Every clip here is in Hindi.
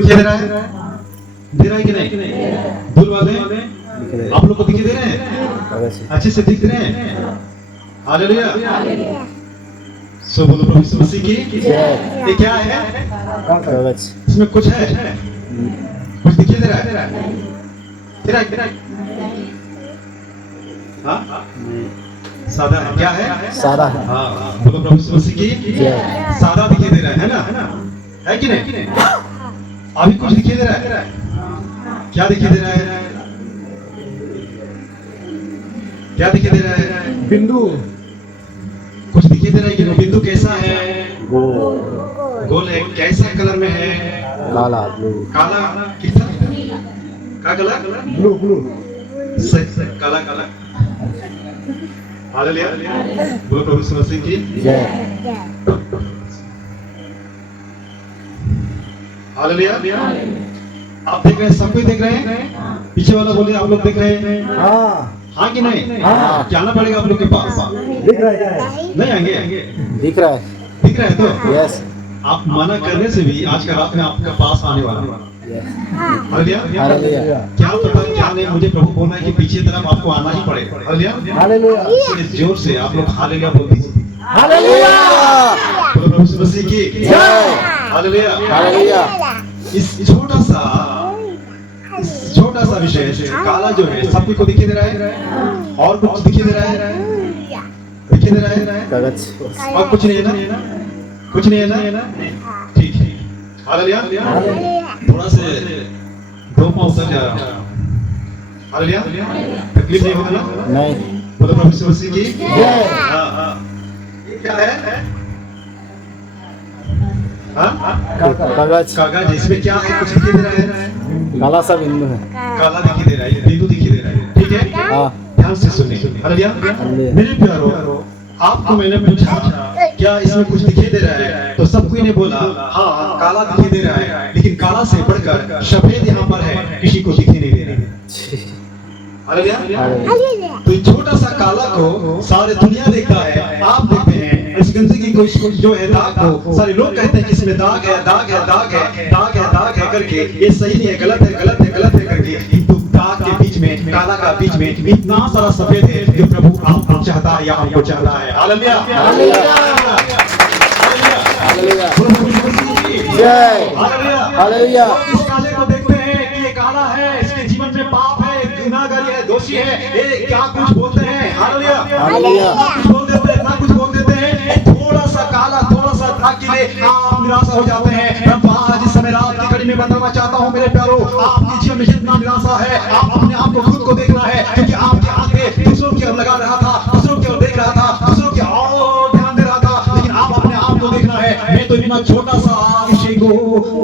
दिखाई दे रहा है कि नहीं? दूर वाले आप लोग को दिखाई दे रहे हैं? अच्छे से दिख रहे हैं? हालेलुया। सो बोलो प्रभु यीशु मसीह की ये क्या है? इसमें कुछ है? कुछ दिखाई दे रहा है? दे रहा है? हाँ? सादा है। क्या है? सादा है। हाँ, बोलो प्रभु यीशु मसीह की सादा दिखाई दे रहा है ना? है कि नहीं? अभी कुछ दिखाई दे रहा है? क्या दिखाई दे रहा है? क्या दिखाई दे रहा है? बिंदु। कुछ दिखाई दे रहा है कि वो बिंदु कैसा है? गोल है। कैसा कलर में है? काला ब्लू। काला कितना? क्या कलर? Blue blue. काला काला। हालेलुया। बोलो प्रभु यीशु मसीह की जय। हालेलुया। आप देख रहे हैं? सब कोई देख रहे हैं? पीछे वाला बोलिए आप लोग देख रहे हैं? हाँ कि नहीं? हाँ। जाना पड़ेगा आप लोग के पास। दिख रहा है? नहीं आएंगे? दिख रहा है। दिख रहा है तो? यस। आप मना करने से भी आज का रात में आपका पास आने वाला है। हालेलुया। हालेलुया। क्या पता क्या नहीं, मुझे प्रभु बोलना है कि पीछे तरफ आपको आना ही पड़ेगा। हालेलुया। हालेलुया। इसलिए जोर से आप लोग हालेलुया बोल दीजिए। हालेलुया। बोलो प्रभु यीशु मसीह की जय। हालेलुया। हालेलुया। इस छोटा सा विषय काला जो है सब को दिखाई दे रहा है? और कुछ दिखाई दे रहा है? दिखाई दे रहा है? कागज। और कुछ नहीं है ना? कुछ नहीं है ना? ठीक है। हालेलुया। थोड़ा से दो पांव ऊपर जा रहा हूं। हालेलुया। तकलीफ नहीं होगा ना? नहीं। बोलो प्रभु यीशु मसीह की जय। हाँ। ये क्या है? हाँ? कागज। कागज। इसमें क्या है? कुछ दिखाई दे रहा है? काला सा बिंदु है। काला दिखाई दे रहा है, बिंदु दिखाई दे रहा है। ठीक है? हाँ। ध्यान से सुनिए। हालेलुया। मेरे प्यारो, आपको मैंने पूछा क्या इसमें कुछ दिखाई दे रहा है? तो सब कोई ने बोला हाँ काला दिखाई दे रहा है, लेकिन काला से बढ़कर सफेद यहाँ पर है, किसी को दिखाई नहीं दे रहा है। हालेलुया। तो छोटा सा काला को सारे दुनिया देखता है, आप देखते हैं इस गंदगी को, इसको जो है दाग को सारे लोग कहते हैं कि इसमें दाग है, दाग है, दाग है, दाग है, दाग है करके, ये सही नहीं है, गलत है, गलत है, गलत है करके, किंतु दाग के बीच में, काला का बीच में इतना सारा सफेद है जो प्रभु आपको चाहता है या हमको चाहता है। हालेलुया। हालेलुया। जय। हालेलुया। इस काले को देखते हैं कि ये काला है, इसके जीवन में पाप है, गुनाहगारी है, दोषी है, ये क्या कुछ बोलते हैं? हालेलुया। कुछ बोल देते हैं, ना कुछ बोल देते हैं। थोड़ा सा काला, थोड़ा सा दाग के लिए आप निराशा हो जाते हैं। मैं आज इस समय रात की घड़ी में बताना चाहता हूँ मेरे प्यारो, आपके जीवन में जितना निराशा है, आप अपने आप को खुद को देखना है, क्योंकि आपके आगे दूसरों की ओर लगा रहा था, दूसरों की ओर देख रहा था, दूसरों की ओर ध्यान दे रहा था, लेकिन आप अपने आप को देखना है। मैं तो इतना छोटा सा विषय को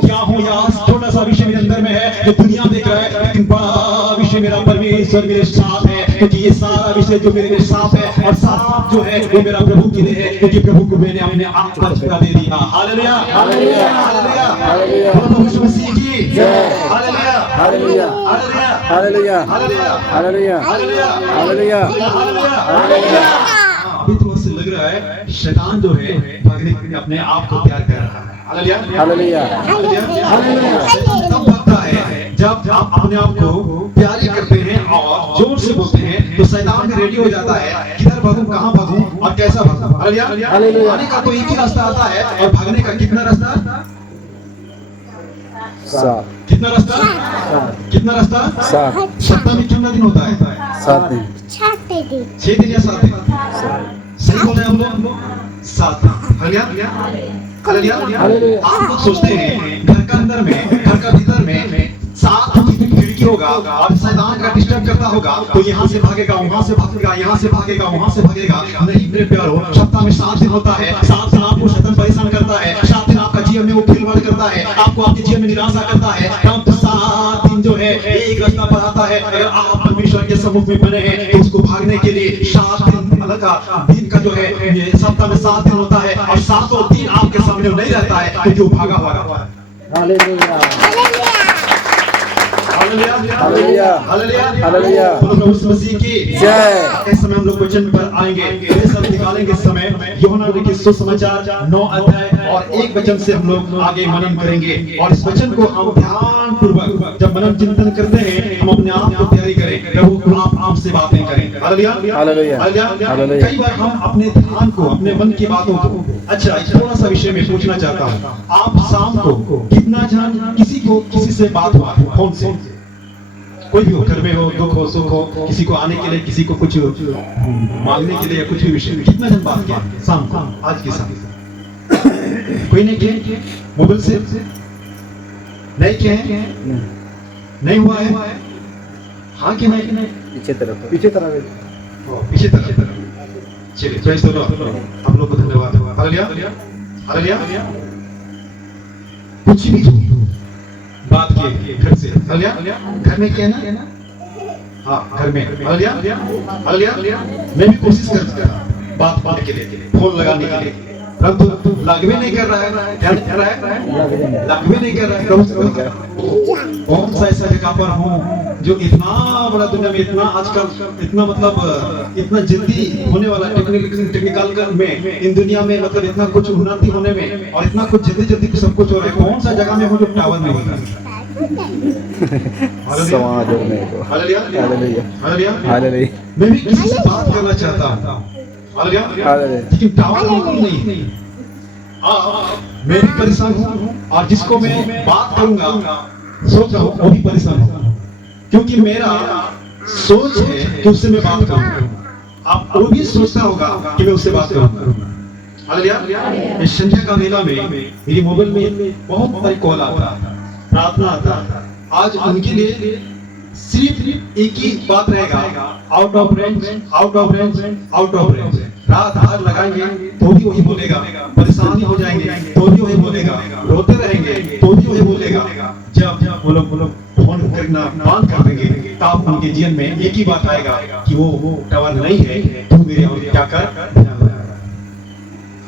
क्या हूँ यार, छोटा सा विषय मेरे अंदर में है जो दुनिया देख रहा है, लेकिन बड़ा विषय मेरा परमेश्वर मेरे साथ है, क्योंकि ये सारा विषय जो मेरे साथ है और साथ जो है वो मेरा प्रभु की है, क्योंकि प्रभु को मैंने अपने आप का झुका दे दिया। हालेलुया। हालेलुया। हालेलुया। प्रभु यीशु मसीह की जय। हालेलुया। हालेलुया। हालेलुया। हालेलुया। हालेलुया। हालेलुया। हालेलुया। हालेलुया। हालेलुया। अभी तो मुझे लग रहा है शैतान जो है भागने के लिए अपने आप को तैयार कर रहा है। हालेलुया। हालेलुया। हालेलुया। तब लगता है जब आप अपने आप को प्यारे करते हैं और जोर से बोलते हैं, तो शैतान भी रेडी हो जाता है, किधर भागूं, कहां भागूं और कैसा भागूं। हालेलुया। आने का तो एक ही रास्ता आता है, और भागने का कितना रास्ता? 7। कितना रास्ता? कितना रास्ता? 7। सप्ताह में कितना दिन होता है? 7 दिन। 6 दिन या 7 दिन? सही बोल रहे हैं हम लोग? 7 दिन। हालेलुया। हालेलुया। आप लोग सोचते हैं घर का अंदर में, घर का भीतर में 7 खिड़की होगा और शैतान का डिस्टर्ब करता होगा, तो यहाँ से भागेगा, वहां से भागेगा, यहाँ से भागेगा, वहां से भागेगा। नहीं मेरे प्यारो, सप्ताह में 7 दिन होता है। 7 दिन आपको शैतान परेशान करता है, 7 दिन आपका जीवन में वो खिलवाड़ करता है, आपको आपके जीवन में निराशा करता है। तब 7 दिन जो है एक रास्ता पर आता है। अगर आप परमेश्वर के सम्मुख में बने हैं तो उसको भागने के लिए 7 दिन अलग का दिन का जो है, ये सप्ताह में 7 दिन होता है, और 7 दिन आपके सामने नहीं रहता है, क्योंकि वो भागा हुआ है। हालेलुया। हालेलुया हालेलुया हालेलुया बोलो प्रभु यीशु मसीह की जय। इस समय हम लोग वचन पर आएंगे, ये सब निकालेंगे इस समय यूहन्ना लिखित सुसमाचार 9 अध्याय और 1 वचन से हम लोग आगे मनन करेंगे। और इस वचन को हम ध्यान पूर्वक जब मनन चिंतन करते हैं, हम अपने आप को तैयारी करें, प्रभु आप हमसे बातें करें। हालेलुया हालेलुया हालेलुया। कई बार हम अपने ध्यान को, अपने मन की बातों को, अच्छा थोड़ा सा विषय में पूछना चाहता हूँ, आप शाम को कितना जान किसी से बात हुआ फोन से, कोई भी हो, घर में हो, दुख हो, सुख हो, किसी को आने के लिए, किसी को कुछ मांगने के लिए, कुछ भी विषय में कितना जन बात किया शाम को, आज की शाम कोई नहीं किया, मोबाइल से नहीं किए हैं, नहीं हुआ है, हाँ कि नहीं, पीछे तरफ पीछे तरफ चलिए प्रेज़ द लॉर्ड, हम लोग को धन्यवाद। हालेलुया हालेलुया कुछ भी बात किए घर से, हालेलुया घर में किया ना, हाँ घर में, हालेलुया हालेलुया मैं भी कोशिश करता बात पाने के लिए, फोन लगाने के लिए, परंतु लगवे नहीं कर रहा है, ध्यान कर रहा है, लगवे नहीं कर रहा है। कौन सा ऐसा जगह पर हूँ जो इतना बड़ा दुनिया में, इतना आजकल इतना मतलब इतना जल्दी होने वाला टेक्निकल में, इन दुनिया में मतलब इतना कुछ उन्नति होने में और इतना कुछ जल्दी सब कुछ हो रहा है, कौन सा जगह में हूँ जो टावर नहीं होता है। समाज में हालेलुया हालेलुया हालेलुया हालेलुया। मैं भी किसी से बात करना चाहता हूँ, हालेलुया हालेलुया। लेकिन टावर नहीं, मैं भी परेशान हूँ और जिसको मैं बात करूंगा सोच रहा हूँ वो भी परेशान होगा, क्योंकि मेरा सोच है कि उससे मैं बात करूं, आप वो भी सोचता होगा कि मैं उससे बात करूं। हालेलुया इस संध्या का वेला में मेरी मोबाइल में बहुत सारी कॉल आता, प्रार्थना आता, आज उनके लिए सिर्फ एक ही बात रहेगा, out of range out of range out of range. रात भर लगाएंगे तो भी वही बोलेगा, परेशानी हो जाएंगे तो भी वही बोलेगा, रोते रहेंगे तो भी वही बोलेगा। जब वो लोग फोन करना बंद कर देंगे तब उनके जीवन में एक ही बात आएगा कि वो टावर नहीं है, तू मेरे और क्या कर।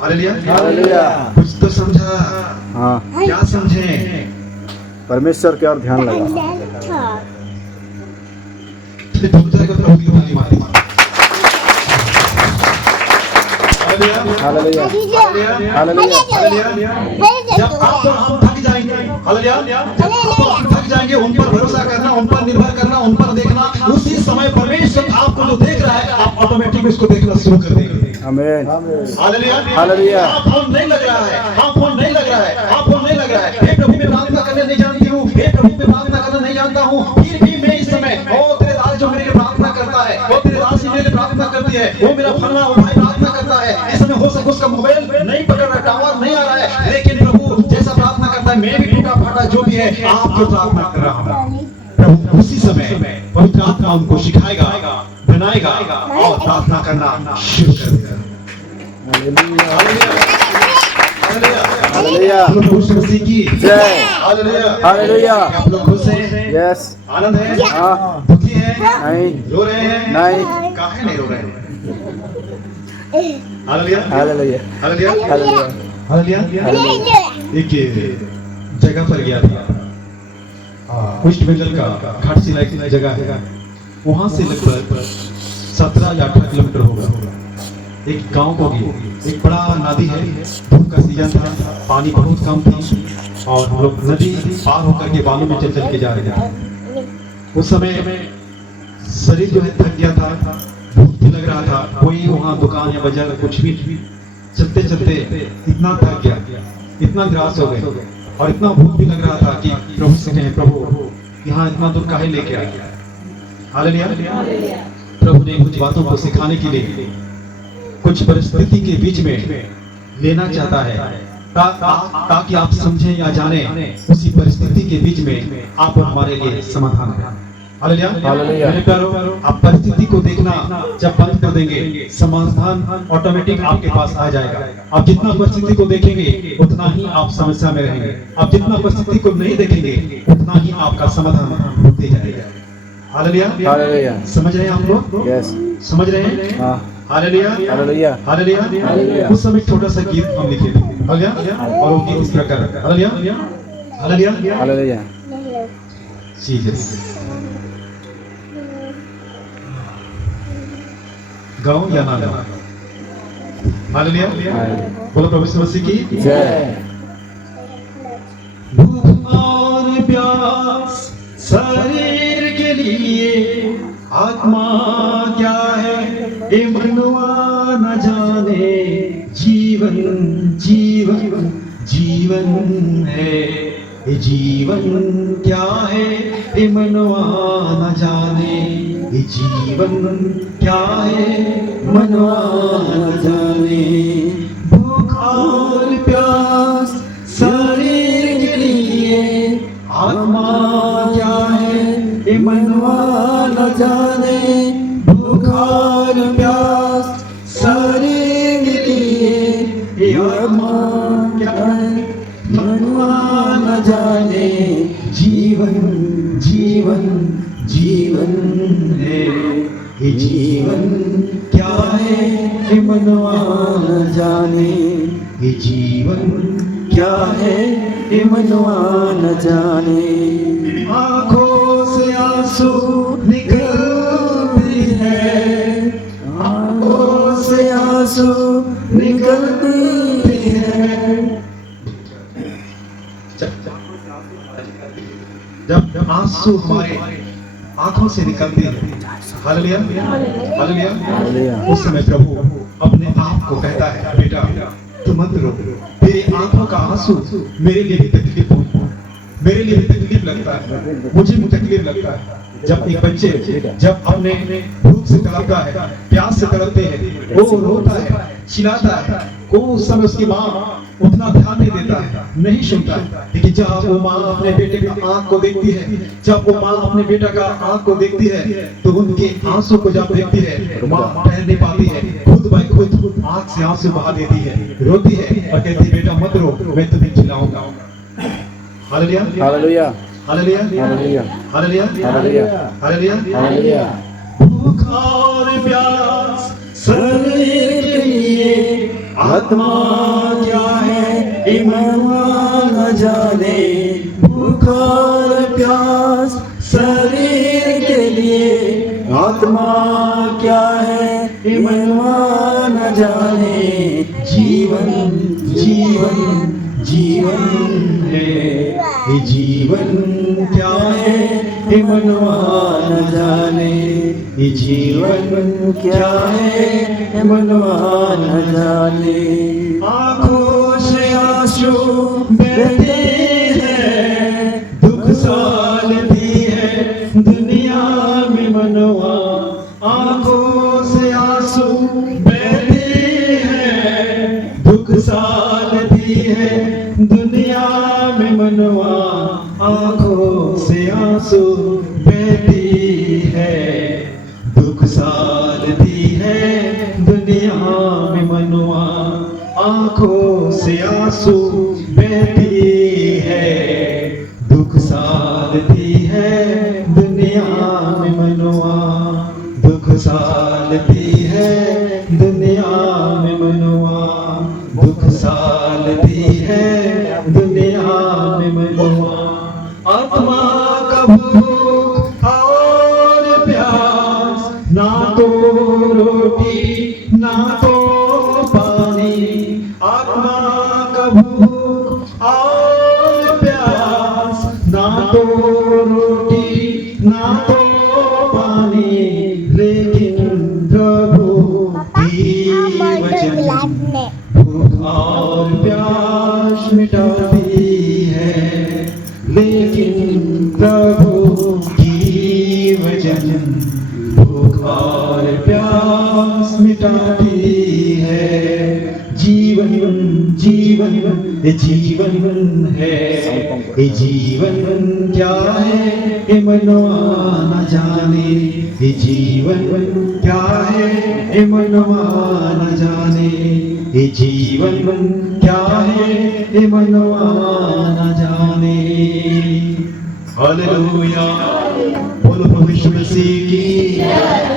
Hallelujah hallelujah. कुछ तो समझा, हाँ क्या समझे, परमेश्वर की ओर ध्यान लगा। Hallelujah hallelujah. जब आप और हम थक जाएंगे, हालेलुया हम थक जाएंगे, उन पर भरोसा करना, उन पर निर्भर करना, उन पर देखना, उसी समय परमेश्वर आपको जो देख रहा है आप ऑटोमेटिक उसको देखना शुरू कर देंगे। आमीन हालेलुया हालेलुया। फोन नहीं लग रहा है, हाँ फोन नहीं लग रहा है, हाँ फोन नहीं लग रहा है, हे प्रभु मैं प्रार्थना करने नहीं जानती हूँ, हे प्रभु मैं प्रार्थना करना नहीं जानता हूँ, फिर भी मैं इस समय ओ तेरे दास जो मेरे लिए प्रार्थना करता है, वो तेरे दास ही मेरे लिए प्रार्थना करती है, वो मेरा फलना वो भाई प्रार्थना करता है, इस समय हो सके उसका मोबाइल नहीं पकड़ रहा, टावर नहीं आ रहा है, लेकिन प्रभु जैसा प्रार्थना करता है मैं भी टूटा फाटा जो भी है आपको प्रार्थना कर रहा हूँ। प्रभु उसी समय पवित्र आत्मा उनको सिखाएगा, बनाएगा और प्रार्थना करना शुरू कर देगा। हालेलुया यीशु मसीह की जय। हालेलुया हालेलुया। आप लोग खुश हैं, यस आनंद है, हाँ दुखी हैं, नहीं रो रहे हैं, नहीं। काहे नहीं रो रहे हैं। हालेलुया हालेलुया हालेलुया हालेलुया हालेलुया। एक जगह पर गया था, वेस्ट बंगाल का घाटशिला एक जगह है, वहां से लगभग 17 या 18 किलोमीटर होगा, एक गांव को गई, एक बड़ा नदी है, धूप का सीजन था, पानी बहुत कम था और हम लोग नदी पार होकर के बालू में चल के जा रहे थे। उस समय शरीर जो है थक गया था, भूख भी लग रहा था, कोई वहाँ दुकान या बाजार कुछ भी, चलते चलते इतना थक गया, इतना निराश हो गए और इतना भूख भी लग रहा था कि प्रभु से कहें प्रभु यहाँ इतना दूर काहे लेके आ गया। हालेलुया। प्रभु ने कुछ बातों को सिखाने के लिए कुछ परिस्थिति के बीच में लेना चाहता है ताकि आप समझें या जानें उसी परिस्थिति के बीच में आप और हमारे लिए समाधान है। हालेलुया हालेलुया। मेरे प्यारों, आप परिस्थिति को देखना जब बंद कर देंगे समाधान ऑटोमेटिक आपके पास आ जाएगा। आप जितना परिस्थिति को देखेंगे उतना ही आप समस्या में रहेंगे, आप जितना परिस्थिति को नहीं देखेंगे उतना ही आपका समाधान होते जाएगा। Hallelujah hallelujah. समझ रहे हैं आप लोग? यस समझ रहे हैं? हाँ हालेलुया हालेलुया हालेलुया। हालेलुया। उस समय छोटा सा गीत हम लिखे थे, हालेलुया, और वो गीत इस प्रकार है, हालेलुया हालेलुया हालेलुया। जीसस। गाऊं या ना गाऊं? हालेलुया। बोलो प्रभु यीशु मसीह की जय। भूख और प्यास शरीर के लिए, आत्मा क्या है ये मनवा न जाने। जीवन जीवन जीवन है, ये जीवन क्या है ये मनवा न जाने। ये जीवन क्या है मनवा न जाने। भूख और प्यास शरीर के लिए, आत्मा क्या है ये मनवा न जाने। भूख और प्यास शरीर के लिए, ये आत्मा क्या है मनवा न जाने। जीवन जीवन जीवन है, ये जीवन क्या है ये मनवा न जाने। ये जीवन क्या है ये मनवा न जाने। आंखों से आंसू निकलती है, आंखों से आंसू निकलती है। जब आंसू हमारे आंखों से निकलते हैं, हालेलुया हालेलुया, हालेलुया। उस समय प्रभु अपने आप को कहता है, बेटा तू मत रो, तेरी आंखों का आंसू मेरे लिए भी तकलीफ हो, मेरे लिए भी तकलीफ लगता है, मुझे भी तकलीफ लगता है। जब एक बच्चे जब अपने भूख से तड़पता है, प्यास से तड़पते हैं, वो रोता है, चिल्लाता है, को उस समय उसकी माँ उतना ध्यान नहीं देता है, नहीं सुनता है। लेकिन जब वो माँ अपने बेटे का आंख को देखती है, जब वो माँ अपने बेटा का आंख को देखती है, तो उनके आंसू को जब देखती है, माँ ठहर नहीं पाती है, खुद ब खुद आंख से आंसू बहा देती है, रोती है और कहती है, बेटा मत रो, मैं तुम्हें खिलाऊंगा। हालेलुया हालेलुया हालेलुया हालेलुया हालेलुया हालेलुया हालेलुया। हालेलुया। भूख और प्यास शरीर के लिए, आत्मा क्या है ये मनवा न जाने। भूख और प्यास शरीर के लिए, आत्मा क्या है ये मनवा न जाने। जीवन जीवन जीवन है, ये जीवन क्या है ये मनवा न जाने। ये जीवन क्या है ये मनवा न जाने। आंखों से आंसू बहते हैं, दुख सालती है दुनिया में मनवा। आंखों से आंसू बहते हैं, दुख सालती है दुनिया में मनवा। आंखों से आंसू बहती है, दुख सालती है दुनिया में मनवा। आंखों से आंसू बहती है, दुख सालती है दुनिया में मनवा। दुख सालती है दुनिया में मनवा, दुख सालती है दुनिया में मनवा। आत्मा का भूख और प्यास, ना तो रोटी ना तो पानी। आत्मा का भूख और प्यास, ना तो रोटी ना तो पानी। लेकिन प्रभु की वचन भूख और प्यास मिटाती है। लेकिन प्रभु की वचन भूख और प्यास मिटाती है। जीवन जीवन ये जीवन है, ये जीवन क्या है ये मनवा न जाने। ये जीवन क्या है ये मनवा न जाने। ये जीवन क्या है ये मनवा न जाने। हालेलुया। बोलो प्रभु यीशु मसीह की,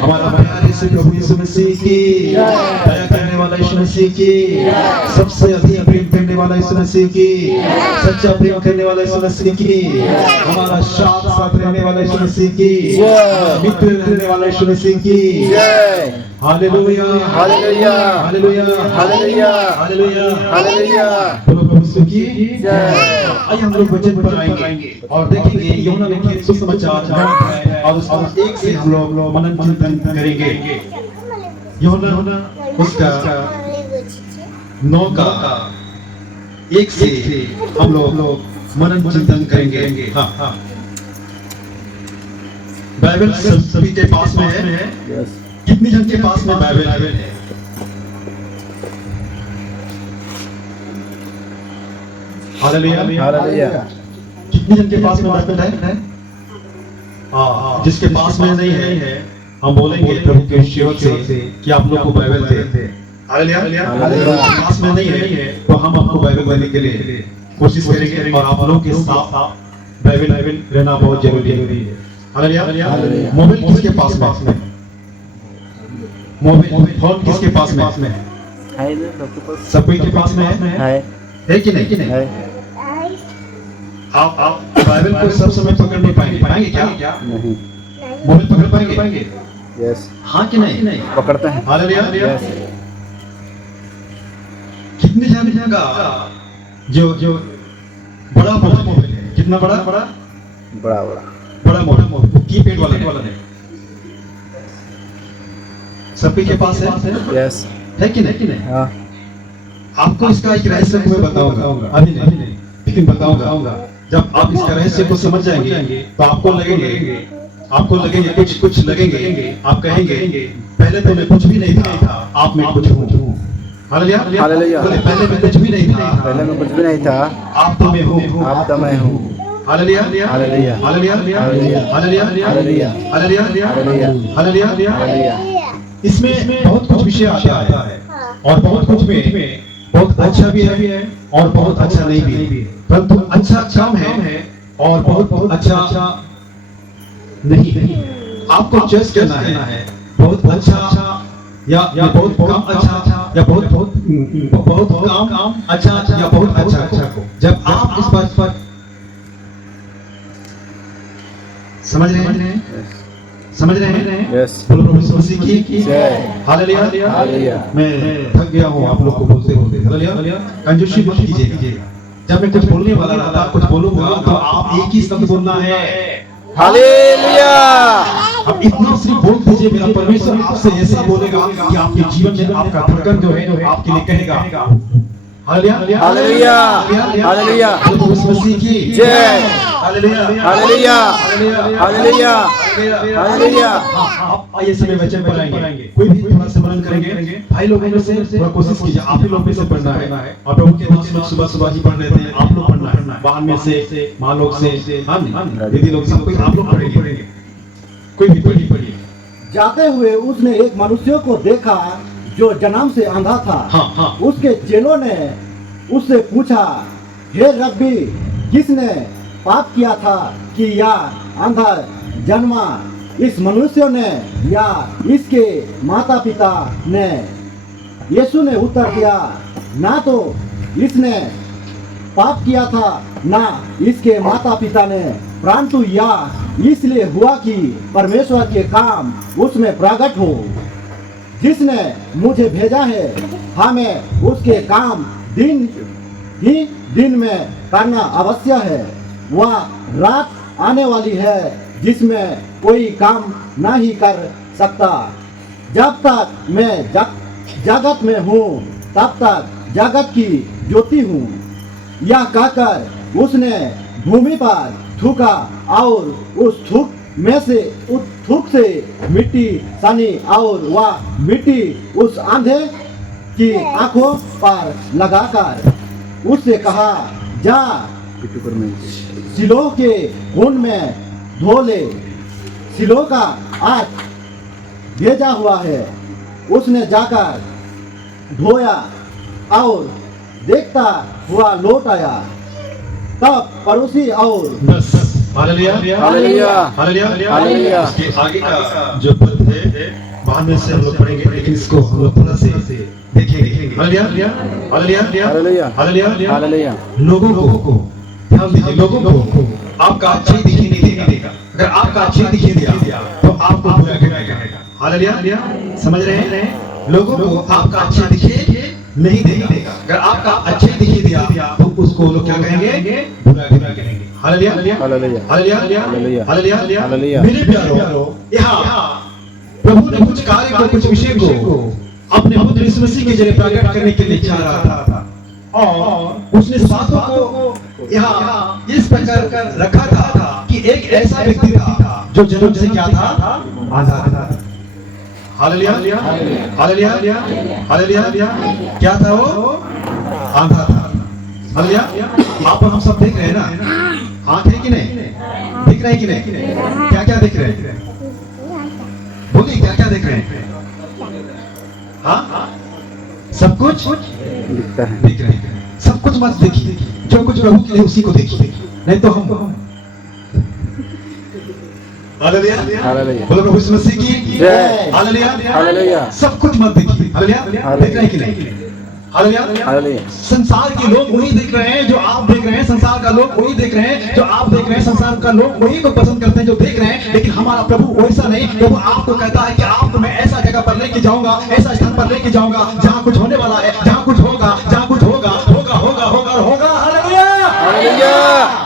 हमारा प्यारे से प्रभु यीशु मसीह की, दया करने वाला यीशु मसीह की, सबसे अधिक प्रेम करने करने वाला यीशु मसीह की, सच्चा प्रेम करने वाला यीशु मसीह की, हमारा साथ साथ रहने वाला यीशु मसीह की, मित्र रहने वाला यीशु मसीह की। हालेलुया हालेलुया हालेलुया हालेलुया हालेलुया हालेलुया। बोलो प्रभु यीशु की आइए हम लोग वचन पर आएंगे और देखेंगे यूहन्ना लिखित सुसमाचार ग्रंथ है और उसका 1 से हम लोग मनन चिंतन करेंगे। यूहन्ना उसका 9 का 1 से हम लोग मनन चिंतन करेंगे। हाँ हाँ बाइबल सभी के पास में है। यस कितनी जन के पास में बाइबल है? हालेलुया हालेलुया। कितनी जन के पास में बाइबल है? हाँ जिसके पास में नहीं है हम बोलेंगे प्रभु के सेवक से कि आप लोग को बाइबल दे। हालेलुया हालेलुया। पास में नहीं है तो हम आपको बाइबल देने के लिए कोशिश करेंगे और आप लोगों के साथ बाइबल रहना बहुत जरूरी है। हालेलुया। मोबाइल किसके पास में? मोबाइल फोन किसके पास में? है ना सबके पास? सभी के पास में है कि नहीं? है। आप बाइबल को सब समय पकड़ नहीं पाएंगे क्या? नहीं। मोबाइल पकड़ पाएंगे? यस हाँ कि नहीं? पकड़ते हैं। हालेलुया। यस कितने जगह जो बड़ा मोबाइल है, कितना बड़ा बड़ा मोबाइल कीपैड वाला है, सभी के पास है यस कि नहीं? हाँ आपको इसका एक रहस्य मैं बताऊंगा, अभी नहीं लेकिन बताऊंगा। जब आप इसका रहस्य को समझ जाएंगे तो आपको लगेंगे कुछ लगेंगे, आप कहेंगे पहले तो मैं कुछ भी नहीं था, आप में कुछ हूँ। Hallelujah hallelujah. बोले पहले मैं कुछ भी नहीं था, पहले मैं कुछ भी नहीं था, आप तो मैं हूँ। आप तो मैं हूँ। हालेलुया हालेलुया हालेलुया हालेलुया हालेलुया हालेलुया हालेलुया हालेलुया हालेलुया। इसमें बहुत कुछ विषय आता है और बहुत कुछ में बहुत अच्छा भी है और बहुत अच्छा नहीं भी, परंतु अच्छा काम है और बहुत अच्छा नहीं है। आपको चॉइस करना है बहुत अच्छा या बहुत काम अच्छा या बहुत काम अच्छा या बहुत अच्छा को। जब आप इस बात पर समझ रहे हैं? यस बोलो प्रभु यीशु मसीह की जय। हालेलुया हालेलुया। मैं थक गया हूँ आप लोग को बोलते हालेलुया। कंजूसी मत कीजिए। जब मैं कुछ बोलने वाला रहता कुछ बोलूंगा तो आप एक ही शब्द बोलना है। हालेलुया। अब इतना सिर्फ बोल दीजिए, मेरा परमेश्वर आपसे ऐसा बोलेगा कि आपके जीवन में आपका धड़कन जो है आपके लिए कहेगा। हालेलुया हालेलुया हालेलुया। प्रभु यीशु मसीह की जय। हालेलुया हालेलुया हालेलुया हालेलुया। आप आइए समय वचन पर आएंगे, कोई भी थोड़ा सा मनन करेंगे। भाई लोगों में से थोड़ा कोशिश कीजिए, आप ही लोग में से पढ़ना है और प्रभु के दास लोग सुबह ही पढ़ रहे थे, आप लोग पढ़ना है। बाहर में से माँ लोग से दीदी लोग सब कोई आप लोग पढ़ेंगे, कोई भी पढ़िए। जाते हुए उसने एक मनुष्य को देखा जो जन्म से अंधा था। हाँ। उसके चेलों ने उससे पूछा, हे रब्बी, किसने पाप किया था कि यह अंधा जन्मा, इस मनुष्य ने या इसके माता पिता ने? यीशु ने उत्तर दिया, ना तो इसने पाप किया था ना इसके माता पिता ने, परंतु यह इसलिए हुआ कि परमेश्वर के काम उसमें प्रकट हो। जिसने मुझे भेजा है हमें उसके काम दिन में करना आवश्यक है। वह रात आने वाली है जिसमें कोई काम नहीं कर सकता। जब तक मैं जगत में हूँ तब तक जगत की ज्योति हूँ। यह कहकर उसने भूमि पर थूका और उस थूक से मिट्टी सनी और वह मिट्टी उस अंधे की आंखों पर लगाकर उससे कहा, जा सिलोह के कुंड में धो ले। सिलोह का आज भेजा हुआ है। उसने जाकर धोया और देखता हुआ लौट आया। तब पड़ोसी और हालेलुया हालेलुया हालेलुया हालेलुया। इसके आगे का जो पद है बाद में से हम लोग पढ़ेंगे, लेकिन इसको हम लोग थोड़ा से देखेंगे। हालेलुया हालेलुया हालेलुया हालेलुया हालेलुया लोगों को ध्यान दीजिए, लोगों को आपका अच्छे दिखाई नहीं देगा। अगर आपका अच्छे दिखाई दिया तो आपको बुरा कहेगा। हालेलुया, समझ रहे हैं? लोगों को आपका अच्छे दिखे नहीं देगा। अगर आपका अच्छे दिखाई दिया तो उसको लोग क्या कहेंगे? बुरा कहेंगे। हालेलुया हालेलुया हालेलुया हालेलुया हालेलुया। मेरे प्यारों, यहाँ प्रभु ने कुछ कार्य को, कुछ विषय को अपने पुत्र यीशु मसीह के जरिए प्रकट करने के लिए चाह रहा था, और उसने इस बातों को यहाँ इस प्रकार रखा था कि एक ऐसा व्यक्ति था जो जन्म से क्या था? आंधा था। हालेलुया हालेलुया हालेलुया। क्या था वो? आंधा था। हालेलुया। आप हम सब देख रहे हैं ना? आंख है कि नहीं? दिख रहे हैं कि नहीं? क्या क्या दिख रहे हैं? बोलिए, क्या क्या देख रहे हैं? हाँ, सब कुछ दिखता है। दिख रहे हैं। सब कुछ मत देखिए, जो कुछ प्रभु के लिए उसी को देखिए, नहीं तो हम। हालेलुया हालेलुया बोलो प्रभु यीशु मसीह की जय। हालेलुया हालेलुया सब कुछ मत देखिए। हालेलुया, देख रहे हैं कि नहीं? हालेलुया। हालेलुया संसार के लोग वही देख रहे हैं जो आप देख रहे हैं, संसार का लोग वही देख रहे हैं जो आप देख रहे हैं, संसार का लोग वही को पसंद करते हैं जो देख रहे हैं। लेकिन हमारा प्रभु वैसा नहीं। प्रभु आपको कहता है कि आपको मैं ऐसा जगह पर लेके जाऊंगा, ऐसा स्थान पर लेके जाऊंगा जहाँ कुछ होने वाला है, जहाँ कुछ होगा, जहाँ कुछ होगा होगा होगा होगा होगा। हालेलुया हालेलुया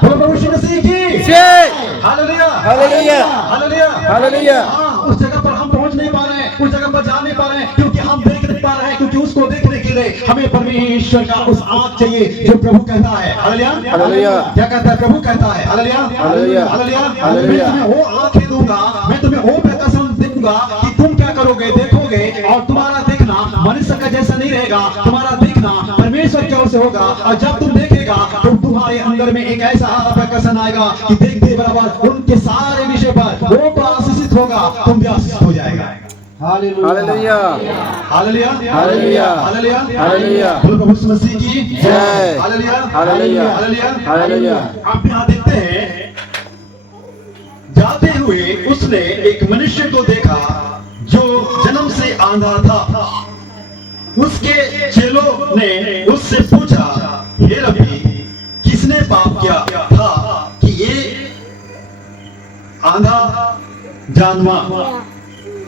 बोलो प्रभु यीशु मसीह की जय। हालेलुया हालेलुया हालेलुया हालेलुया। हाँ, उस जगह पर हम पहुंच नहीं पा रहे हैं, उस जगह पर जा नहीं पा रहे हैं, क्योंकि हम देख नहीं पा रहे हैं, क्योंकि उसको देखने के लिए हमें परमेश्वर का उस आँख चाहिए जो प्रभु कहता है। हालेलुया हालेलुया। क्या कहता है? प्रभु कहता है हालेलुया हालेलुया हालेलुया। हालेलुया। मैं तुम्हें वो आँखें दूंगा, मैं तुम्हें वो प्रकाशन दूंगा कि तुम क्या करोगे? देखोगे, और तुम्हारा देखना मनुष्य का जैसा नहीं रहेगा, तुम्हारा देखना परमेश्वर की ओर से होगा। और जब तुम देखेगा तो तुम्हारे अंदर में एक ऐसा प्रकाशन आएगा कि देखते बराबर उनके सारे विषय पर वो तो आशीषित होगा, तुम भी आशीषित हो जाएगा। हालेलुया हालेलुया हालेलुया हालेलुया हालेलुया। बोलो प्रभु यीशु मसीह की जय। हालेलुया हालेलुया हालेलुया हालेलुया। आप यहाँ देखते हैं, जाते हुए उसने एक मनुष्य को देखा जो जन्म से आंधा था। उसके चेलों ने उससे पूछा, हे रब्बी, किसने पाप किया था कि ये आंधा जानवा,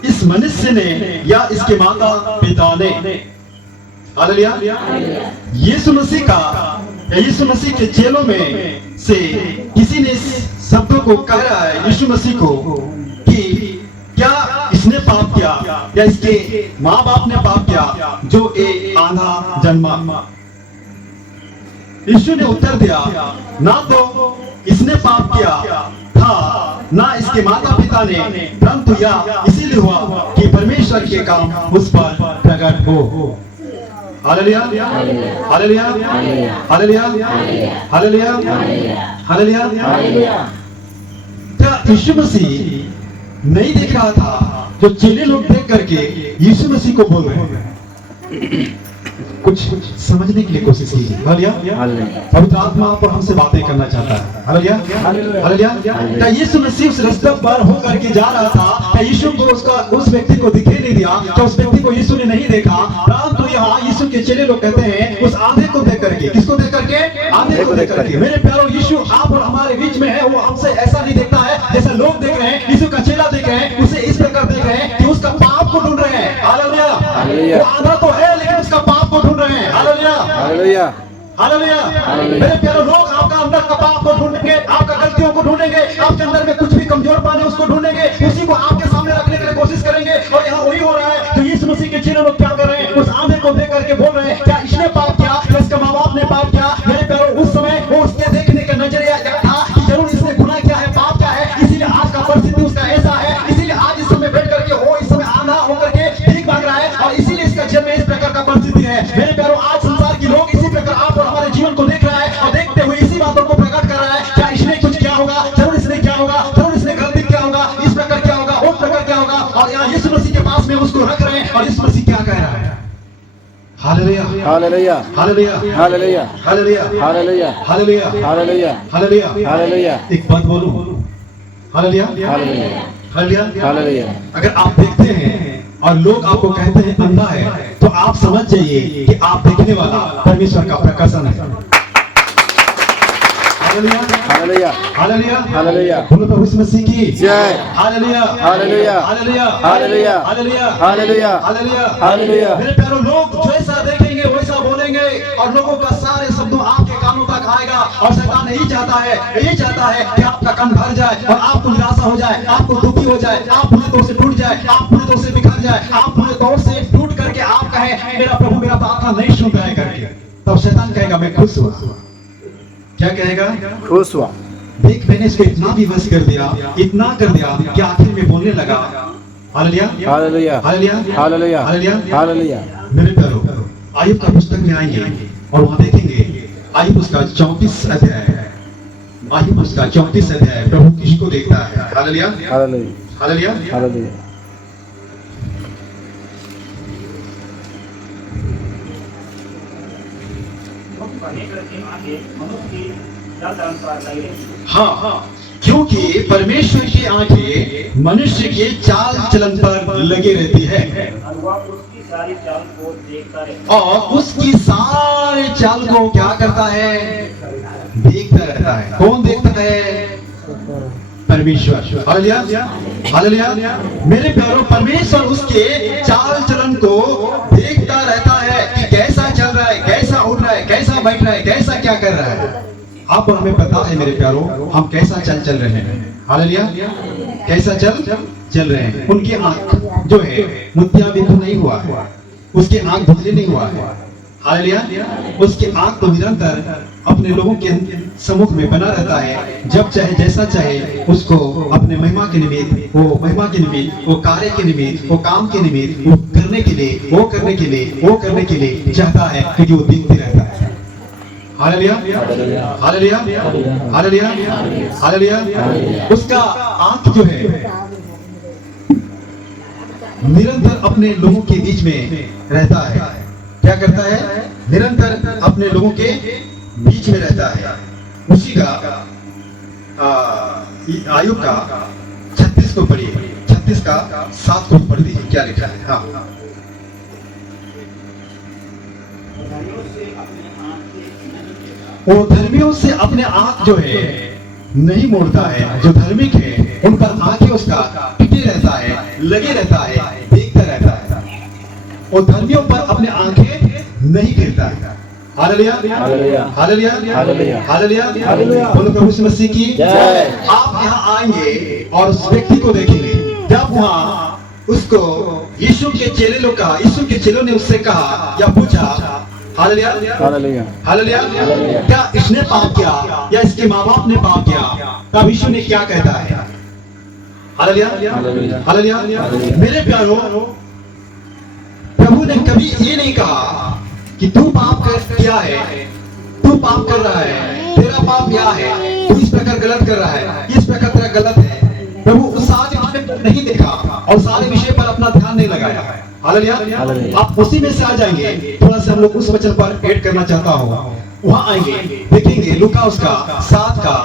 इस मनुष्य ने या इसके माता पिता ने? हालेलुया। यीशु मसीह का या यीशु मसीह के चेलों में से किसी ने इस शब्दों को कह रहा है यीशु मसीह को कि क्या इसने पाप किया या इसके माँ बाप ने पाप किया जो एक आंधा जन्मा? यीशु ने उत्तर दिया, ना तो इसने पाप किया था, ना इसके माता पिता ने, परंतु यह इसीलिए हुआ कि परमेश्वर के काम उस पर प्रकट हो। हालेलुया हालेलुया हालेलुया हालेलुया हालेलुया। क्या यीशु मसीह नहीं देख रहा था जो चेले लोग देख करके यीशु मसीह को बोल रहे हैं? कुछ समझने के लिए कोशिश कीजिए। हालेलुया। पवित्र आत्मा पर हमसे बातें करना चाहता है। हालेलुया हालेलुया। क्या यीशु मसीह उस रास्ते पर हो करके जा रहा था? क्या यीशु को उस व्यक्ति को दिखाई नहीं दिया? क्या उस व्यक्ति को यीशु ने नहीं देखा? परंतु यहाँ यीशु के चेले लोग कहते हैं उस आंधे को देख करके। किसको देख करके? आंधे को देख करके। मेरे प्यारों, यीशु आप और हमारे बीच में है, वो हमसे ऐसा नहीं देखता है जैसा लोग देख रहे हैं। यीशु का चेला देख रहे हैं, उसे इस प्रकार देख रहे हैं कि उसका पाप को ढूंढ रहे हैं। हालेलुया। वो आंधा तो है लेकिन उसका पाप को ढूंढ रहे हैं। हालेलुया हालेलुया हालेलुया। मेरे प्यारे लोग, आपका अंदर का पाप को ढूंढेंगे, आपका गलतियों को ढूंढेंगे, आपके अंदर में कुछ भी कमजोर पाने उसको ढूंढेंगे, उसी को आपके सामने रखने के लिए कोशिश करेंगे। और यहाँ वही हो रहा है। तो यीशु मसीह के चेले लोग क्या कर रहे हैं? उस आंधे को देख करके बोल रहे हैं, क्या इसने पाप किया या इसके माँ बाप ने पाप किया? मेरे प्यारे, उस समय वो उसके देखने का नजरिया था कि जरूर इसने गुनाह किया है, पाप किया है, इसीलिए आज का परिस्थिति उसका ऐसा है, इसीलिए आज इस समय बैठ करके वो इस समय आंधा होकर के भीख मांग रहा है, और इसीलिए इसका जीवन में इस प्रकार का परिस्थिति है। मेरे प्यारो, आज संसार के लोग इसी प्रकार आप और हमारे जीवन को देख रहा है, और देखते हुए इसी बातों को प्रकट कर रहा है। क्या इसने कुछ क्या होगा? जरूर इसने क्या होगा? जरूर इसने गलती क्या होगा? इस प्रकार क्या होगा? उस प्रकार क्या होगा? और यहाँ यीशु मसीह के पास में उसको रख रहे हैं, और यीशु मसीह क्या कह रहा है? हालेलुया हालेलुया हालेलुया हालेलुया हालेलुया हालेलुया हालेलुया हालेलुया हालेलुया हालेलुया। एक बात बोलूं? हालेलुया हालेलुया हालेलुया। हालेलुया। अगर आप देखते हैं और लोग आपको कहते हैं अंधा है, तो आप समझ जाइए कि आप देखने वाला परमेश्वर का प्रकाशन है। हालेलुया, हालेलुया, हालेलुया, हालेलुया। बोलो प्रभु यीशु मसीह की जय। हालेलुया, हालेलुया, हालेलुया, हालेलुया, हालेलुया, हालेलुया, हालेलुया, हालेलुया। मेरे प्यारों, लोग जैसा देखेंगे वैसा बोलेंगे और लोगों का सारे शब्दों आपके कानों तक आएगा। और शैतान यही चाहता है कि आपका कान भर जाए और आपको निराशा हो जाए, आपको दुखी हो जाए, आप पूरे तौर से टूट जाए, आप पूरे तौर से बिखर जाए, आप पूरे तौर से टूट करके आप कहे मेरा प्रभु मेरा प्रार्थना नहीं सुन रहा है करके। तब शैतान कहेगा मैं खुश हुआ। क्या कहेगा? खुश हुआ। देख, मैंने इसको इतना विवश कर दिया, इतना कर दिया कि आखिर में बोलने लगा। हालेलुया, हालेलुया, हालेलुया, हालेलुया, हालेलुया, हालेलुया। मेरे प्यारों, आयुब का पुस्तक में आएंगे और वहां देखेंगे आयुब उसका 34 अध्याय है। आयुब उसका 34 अध्याय, प्रभु किसको देखता है? हालेलुया, हालेलुया, हालेलुया। हालेलुया। हाँ, क्योंकि परमेश्वर की आंखें मनुष्य के चाल चलन पर लगी रहती है और उसकी सारी चाल को देखता है। और उसकी सारे चाल को क्या करता है? देखता रहता है। कौन देखता है? परमेश्वर। हालेलुया, हालेलुया। मेरे प्यारों, परमेश्वर उसके चाल चलन को देखता रहता है कि कैसा चल रहा है, कैसा उठ रहा है, कैसा बैठ रहा है, कैसा क्या कर रहा है। आप और हमें पता है मेरे प्यारों, हम कैसा चल रहे हैं। हालेलुया, कैसा चल रहे हैं। उनकी आंख जो है मोतियाबिंदु नहीं हुआ है, उसकी आंख धुंधली नहीं हुआ है। हालेलुया, उसकी आंख तो निरंतर अपने लोगों के सम्मुख में बना रहता है। जब चाहे जैसा चाहे उसको अपने महिमा के निमित्त, वो महिमा के निमित्त, वो कार्य के निमित्त, वो काम के निमित्त, वो करने के लिए, वो करने के लिए, वो करने के लिए चाहता है, क्योंकि वो देखते रहता है। हालेलुया, हालेलुया, हालेलुया, हालेलुया। उसका आंख जो है निरंतर अपने लोगों के बीच में रहता है। क्या करता है? निरंतर अपने लोगों के बीच में रहता है। उसी का आयुब का 36 को पढ़िए, 36 का 7 को पढ़ लीजिए, क्या लिखा है। हाँ, वो धर्मियों से अपने आंख जो है नहीं मोड़ता है। जो धार्मिक है उन पर आंखें उसका टिके रहता है, लगे रहता है, देखता रहता है। वो धर्मियों पर अपने आंखें नहीं गिरता है। हालेलुया, हालेलुया, हालेलुया, हालेलुया, हालेलुया, हालेलुया। बोलो प्रभु यीशु मसीह की जय। आप यहाँ आएंगे और उस व्यक्ति को देखेंगे। जब वहाँ उसको यीशु के चेले लोग कहा, यीशु के चेलों ने उससे कहा या पूछा, हालेलुया, हालेलुया, हालेलुया, हालेलुया। क्या इसने पाप किया या इसके माँ बाप ने पाप किया? तब यीशु ने क्या कहता है? हालेलुया, हालेलुया, हालेलुया। मेरे प्यारों, प्रभु ने कभी ये नहीं कहा कि तू पाप किया है, तू पाप कर रहा है, तेरा पाप यह है, तू इस प्रकार गलत कर रहा है, इस प्रकार तेरा गलत है। प्रभु उस सारे विषय पर नहीं देखा और सारे विषय पर अपना ध्यान नहीं लगाया। हालेलुया, हालेलुया। आप उसी में से आ जाएंगे। थोड़ा सा हम लोग उस वचन पर ऐड करना चाहता हूँ। वहां आएंगे, देखेंगे लूका उसका 7 का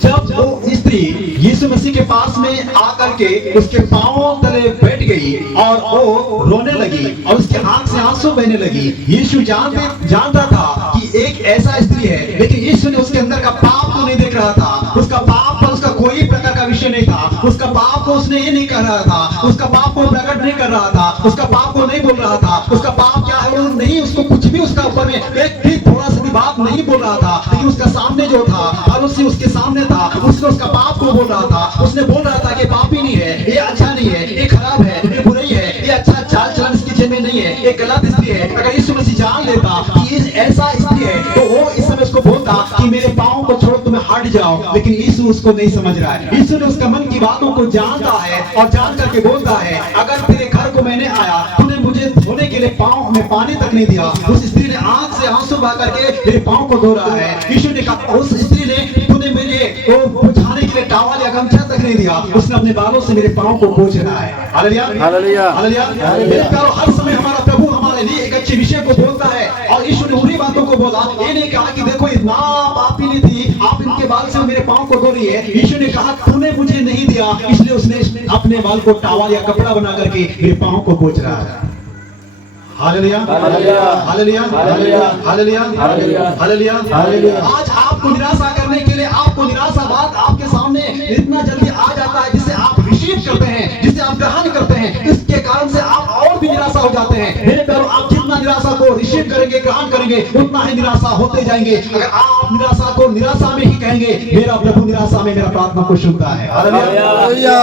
जब वो स्त्री यीशु मसीह के पास में आकर के उसके पांव तले बैठ गई और वो रोने लगी और उसके आंख से आंसू बहने लगी। यीशु जानता था कि एक ऐसा स्त्री है, लेकिन यीशु ने उसके अंदर का पाप को नहीं देख रहा था। उसका पाप पर उसका कोई प्रकार का विषय नहीं था। उसका पाप को उसने ये नहीं कर रहा था, उसका पाप को प्रकट नहीं कर रहा था, उसका पाप को नहीं बोल रहा था। उसका पाप क्या है वो नहीं, उसको कुछ भी उसका ऊपर में एक भी थोड़ा सा भी बात नहीं बोल रहा था। लेकिन उसका सामने जो था और उसके सामने था, उसने उसका पाप को बोल रहा था। उसने बोल रहा था कि पापी नहीं है, ये अच्छा नहीं है, ये खराब है, ये बुराई है, ये अच्छा चाल चलन इसकी जेब में नहीं है, ये गलत स्त्री है। अगर यीशु मसीह जान लेता कि ये ऐसा स्त्री है तो वो इस समय उसको बोलता कि मेरे पाँव को छोड़ो, तुम्हें हट जाओ। लेकिन यीशु उसको नहीं समझ रहा है। यीशु ने उसका मन की बातों को जानता है और जान करके बोलता है, अगर तेरे घर को मैंने आया, तूने मुझे धोने के लिए पाँव में पानी तक नहीं दिया। उस स्त्री ने आंख से आंसू बहा करके मेरे पाँव को धो रहा है। यीशु ने कहा, उस स्त्री ने तूने मुझे वो पोंछाने के लिए टॉवल या गमछा तक नहीं दिया, उसने अपने बालों से मेरे पाँव को पोंछ रहा है। हालेलुया, हालेलुया, हालेलुया। मेरे प्यारों, हर समय हमारा प्रभु हमारे लिए एक अच्छे विषय को बोलता है और यीशु ने उन्हीं बातों को बोला। ये नहीं कहा कि देखो इतना पापी नहीं थी, आप इनके बाल से मेरे पाँव को धो रही है। यीशु ने कहा तूने मुझे नहीं दिया, इसलिए उसने अपने बाल को टावल या कपड़ा बना करके मेरे पाँव को पोंछ रहा है। हालेलुया, हालेलुया, हालेलुया, हालेलुया, हालेलुया, हालेलुया। आज आपको निराशा करने के लिए, आपको निराशावाद आपके सामने इतना जल्दी आ जाता है, जिसे आप रिसीव करते हैं, जिसे आप ग्रहण करते हैं, इसके कारण से आप और भी निराशा हो जाते हैं। मेरे प्यारों, आप जितना निराशा को रिसीव करेंगे, ग्रहण करेंगे, उतना ही निराशा होते जाएंगे। अगर आप निराशा को निराशा में ही कहेंगे, मेरा प्रभु निराशा में मेरा प्रार्थना को सुनता है। हालेलुया।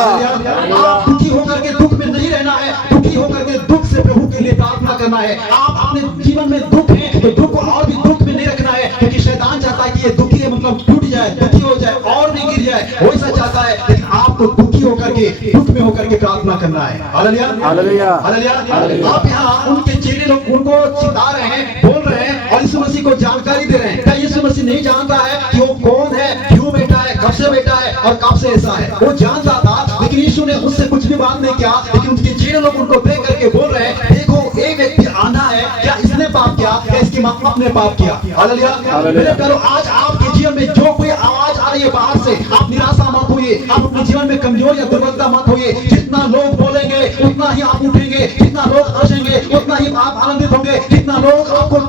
आप दुखी होकर के दुख में नहीं रहना है, दुखी होकर के दुख से प्रभु के लिए प्रार्थना करना है। आप अपने जीवन में दुख है तो दुख को और भी दुख में नहीं रखना है, क्योंकि शैतान चाहता है कि ये दुखी है मतलब टूट जाए, दुखी हो जाए और भी गिर जाए, वैसा चाहता है। लेकिन आपको दुखी होकर के, दुख में होकर के प्रार्थना करना है। हालेलुया, हालेलुया, हालेलुया। आप यहाँ उनके चेले लोग उनको चिता रहे हैं, बोल रहे हैं और यीशु मसीह को जानकारी दे रहे हैं। क्या यीशु मसीह नहीं जानता है कि वो कौन है, क्यों बैठा है, कब से बैठा है और कब से ऐसा है? वो जानता था, लेकिन यीशु ने उससे कुछ भी बात नहीं किया। लेकिन उनके चेले लोग उनको देख करके बोल रहे हैं, देखो एक व्यक्ति आना है, क्या इसने पाप किया, क्या इसकी माँ बाप ने पाप किया? हालेलुया। मेरे प्यारों, आज आपके जीवन में जो कोई आवाज आ रही है बाहर से, आप निराशा मत होइए, आप अपने जीवन में कमजोर या दुर्बलता मत होइए। जितना लोग बोलेंगे उतना ही आप उठेंगे, जितना लोग हंसेंगे उतना ही आप आनंदित होंगे, जितना लोग आपको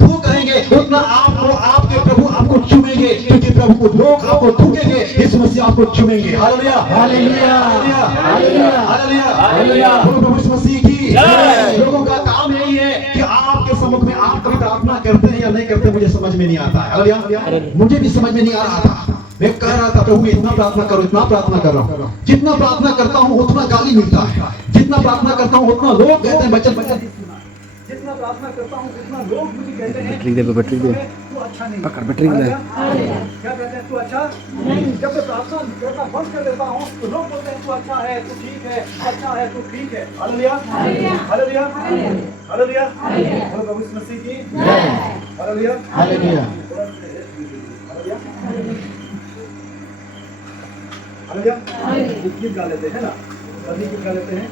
थू कहेंगे उतना आपको आपके प्रभु आपको चूमेंगे, क्योंकि प्रभु को लोग आपको थूकेंगे, यीशु मसीह आपको चूमेंगे। हालेलुया, हालेलुया, हालेलुया, हालेलुया, हालेलुया। प्रभु यीशु मसीह की लोगों का काम यही है कि आपके सम्मुख में आप कभी प्रार्थना करते हैं या नहीं करते, मुझे समझ में नहीं आता है। हालेलुया, मुझे भी समझ में नहीं आ रहा था। मैं कह रहा था प्रभु इतना प्रार्थना करो, इतना प्रार्थना कर रहा हूँ, जितना प्रार्थना करता हूँ उतना गाली मिलता है, जितना प्रार्थना करता हूँ उतना लोग कहते हैं बच्चन बच्चन, जितना प्रार्थना करता हूँ उतना लोग मुझे कहते हैं बैटरी दे, बैटरी दे, तू अच्छा नहीं, पकड़ बैटरी दे। क्या कहते हैं, तू अच्छा नहीं। जब मैं प्रार्थना करना बंद कर देता हूँ तो लोग बोलते हैं तू अच्छा है, तू ठीक है, अच्छा है, तू ठीक है। हालेलुया, हालेलुया, हालेलुया, प्रभु यीशु मसीह की हालेलुया, हालेलुया, हालेलुया। गीत गा लेते हैं ना, सभी गीत गा लेते हैं,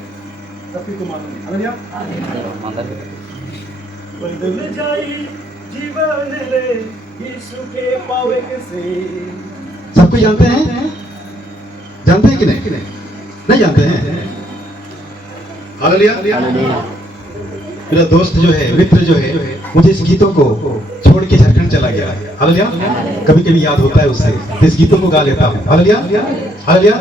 सभी को मानो। हालेलुया। बदल जाई जीवन रे यीशु के पावे से। सब कोई जानते हैं? जानते हैं कि नहीं? नहीं जानते हैं? हालेलुया। मेरा दोस्त जो है, मित्र जो है, मुझे इस गीतों को छोड़ के झारखंड चला गया। हालेलुया। कभी कभी याद होता है उससे, तो इस गीतों को गा लेता हूँ। हालेलुया, हालेलुया,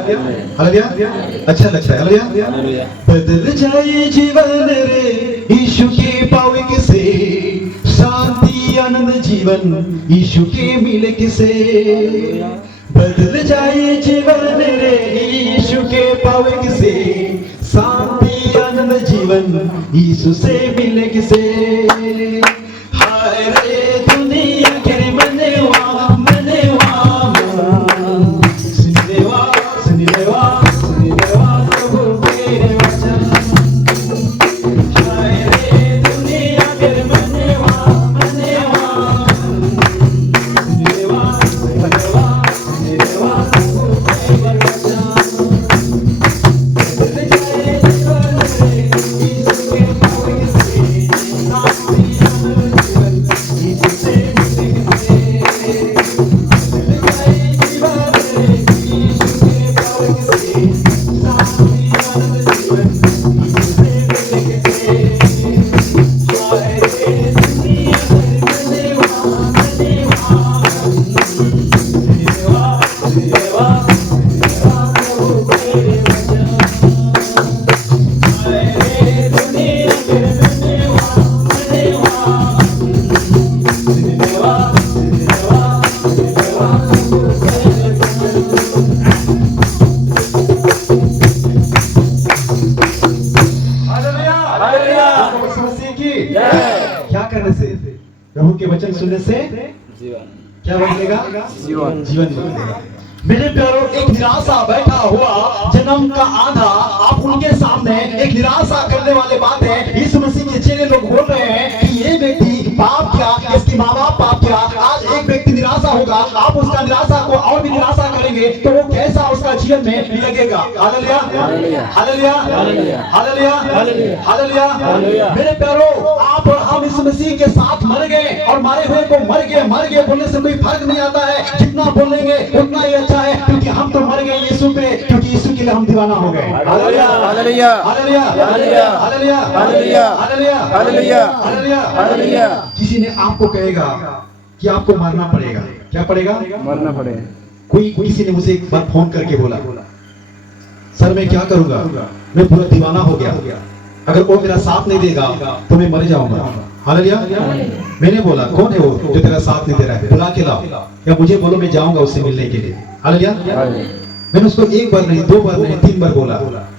हालेलुया। अच्छा लगता है। हालेलुया। बदल जाए जीवन रे यीशु के पावे से, शांति आनंद जीवन यीशु के मिले किसे। बदल जाए जीवन रे यीशु के पावे से, शांति आनंद जीवन यीशु से मिले किसे। हाय रे दुनिया के मनवा मनवा, सुन लेवा सुन लेवा सुन लेवा प्रभु तेरे वचन। हाय रे दुनिया के मनवा मनवा, सुन लेवा सुन लेवा सुन लेवा प्रभु तेरे वचन। क्या करने से? प्रभु के वचन सुनने से क्या बनेगा? जीवन, जीवन बनेगा। मेरे प्यारों, एक निराशा बैठा हुआ जन्म का आधा आप उनके सामने एक निराशा करने वाले बात है। यीशु मसीह के चेले लोग बोल रहे हैं कि ये व्यक्ति पाप किया, इसकी माँ बाप पाप किया। आज एक व्यक्ति निराशा होगा, आप उसका निराशा को और भी निराशा करेंगे। देंगे तो वो कैसा उसका जीवन में लगेगा। हालेलुया हालेलुया हालेलुया हालेलुया। मेरे प्यारो, आप और हम इस मसीह के साथ मर गए और मारे हुए को मर गए बोलने से कोई फर्क नहीं आता है। जितना बोलेंगे उतना ही अच्छा है, क्योंकि हम तो मर गए यीशु पे, क्योंकि यीशु के लिए हम दीवाना हो गए। हालेलुया हालेलुया हालेलुया हालेलुया हालेलुया हालेलुया हालेलुया हालेलुया हालेलुया हालेलुया। किसी ने आपको कहेगा कि आपको मरना पड़ेगा, क्या पड़ेगा? मरना पड़ेगा। कोई किसी ने मुझे एक बार फोन करके बोला, सर मैं क्या करूंगा, मैं पूरा दीवाना हो गया, अगर वो मेरा साथ नहीं देगा तो मैं मर जाऊंगा। हालेलुया। मैंने बोला कौन है वो जो तेरा साथ नहीं दे रहा है, बुला के लाओ, या मुझे बोलो, मैं जाऊंगा उससे मिलने के लिए। हालेलुया। मैंने उसको एक बार नहीं, 2 बार नहीं, 3 बार बोला।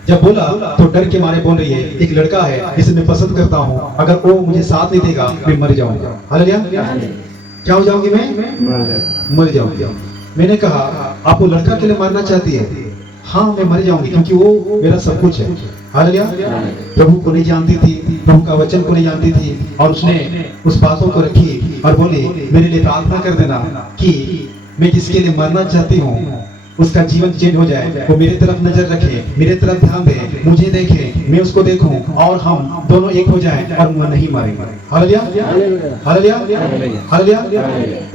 जब बोला तो डर के मारे बोल रही है, एक लड़का है जिसे मैं पसंद करता हूँ, अगर वो मुझे साथ नहीं देगा मैं मर जाऊंगा। हालेलुया। क्या हो जाऊंगी मैं? मर जाऊंगी। मैंने कहा आप वो लड़का के लिए मरना चाहती है? हाँ मैं मर जाऊंगी, क्योंकि वो मेरा सब कुछ है। हालेलुया। प्रभु को नहीं जानती थी, प्रभु का वचन को नहीं जानती थी, और उसने उस बातों को रखी और बोली मेरे लिए प्रार्थना कर देना कि मैं जिसके लिए मरना चाहती हूँ उसका जीवन चेंज हो जाए, वो मेरे तरफ नजर रखे, मेरे तरफ ध्यान दे, मुझे देखे, मैं उसको देखूं और हम दोनों एक हो जाएं और वो नहीं मरेंगे। हालेलुया हालेलुया हालेलुया।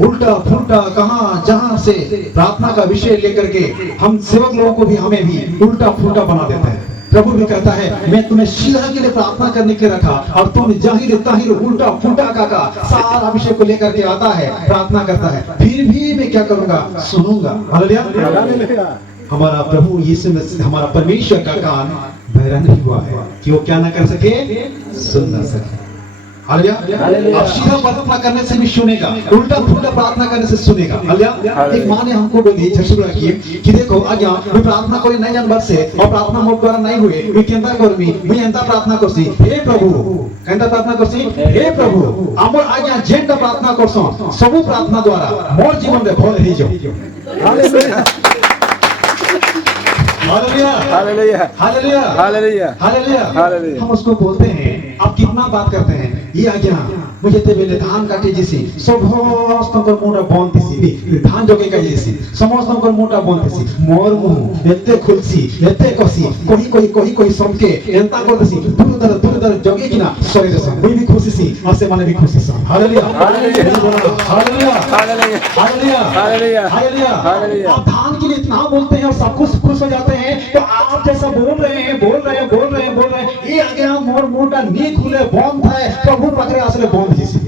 उल्टा फुल्टा कहां जहां से प्रार्थना का विषय लेकर के हम सेवक लोगों को भी, हमें भी उल्टा फुल्टा बना देते हैं। प्रभु भी कहता है मैं तुम्हें सीधा के लिए प्रार्थना करने के रखा, और तुम जाहिर ताहिर उल्टा फुल्टा का सारा विषय को लेकर के आता है, प्रार्थना करता है, फिर भी मैं क्या करूंगा? सुनूंगा। हालेलुया। हमारा प्रभु यीशु मसीह, हमारा परमेश्वर का कान बहरा नहीं हुआ है कि वो क्या ना कर सके, सुन ना सके। हालेलुया। आप सीधा प्रार्थना करने से भी सुनेगा, उल्टा फुल्टा प्रार्थना करने से सुनेगा। हालेलुया। एक माँ ने हमको बोली झसुरा की कि देखो आज्ञा मैं प्रार्थना करी नहीं जानवर से, और प्रार्थना मोर द्वारा नहीं हुए, मैं केंता करमी, मैं एंता प्रार्थना करसी, हे प्रभु केंता प्रार्थना करसी, हे प्रभु हमर आज्ञा जेंटा प्रार्थना करसो सब प्रार्थना द्वारा मोर जीवन रे फल ही जो। हालेलुया हालेलुया हालेलुया हालेलुया हालेलुया हालेलुया। हालेलुया। हम उसको बोलते हैं, आप कितना बात करते हैं, ये आज्ञा मुझे ते बेले धान काटे जैसी समस्तकर मोटा बंतिसी धान जोगे का जैसी समस्तकर मोटा बंतिसी मोर मुंह एते खुलसी एते कसी कोई सबके एंता करतेसी दूर दर जोगे किना शरीर से कोई भी खुशी सी और से माने भी खुशी सा। हालेलुया हालेलुया हालेलुया हालेलुया हालेलुया हालेलुया। आप धान के लिए इतना बोलते हैं और सब कुछ खुश हो जाते हैं, तो आप जैसा बोल रहे हैं ये आज्ञा मोर मोटा नी खुले बंद है प्रभु पकड़े असले बंद जैसी।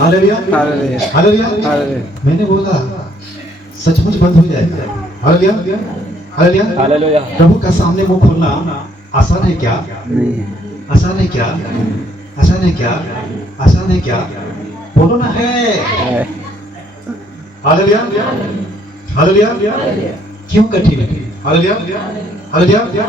हालेलुया हालेलुया हालेलुया। हालेलुया। मैंने बोला सचमुच बंद हो जाएगा। हालेलुया हालेलुया हालेलुया। प्रभु का सामने मुंह खोलना आसान है क्या? आसान है क्या? आसान है क्या? आसान है क्या? बोलो ना है। हालेलुया हालेलुया। क्यों कठिन है? हालेलुया हालेलुया।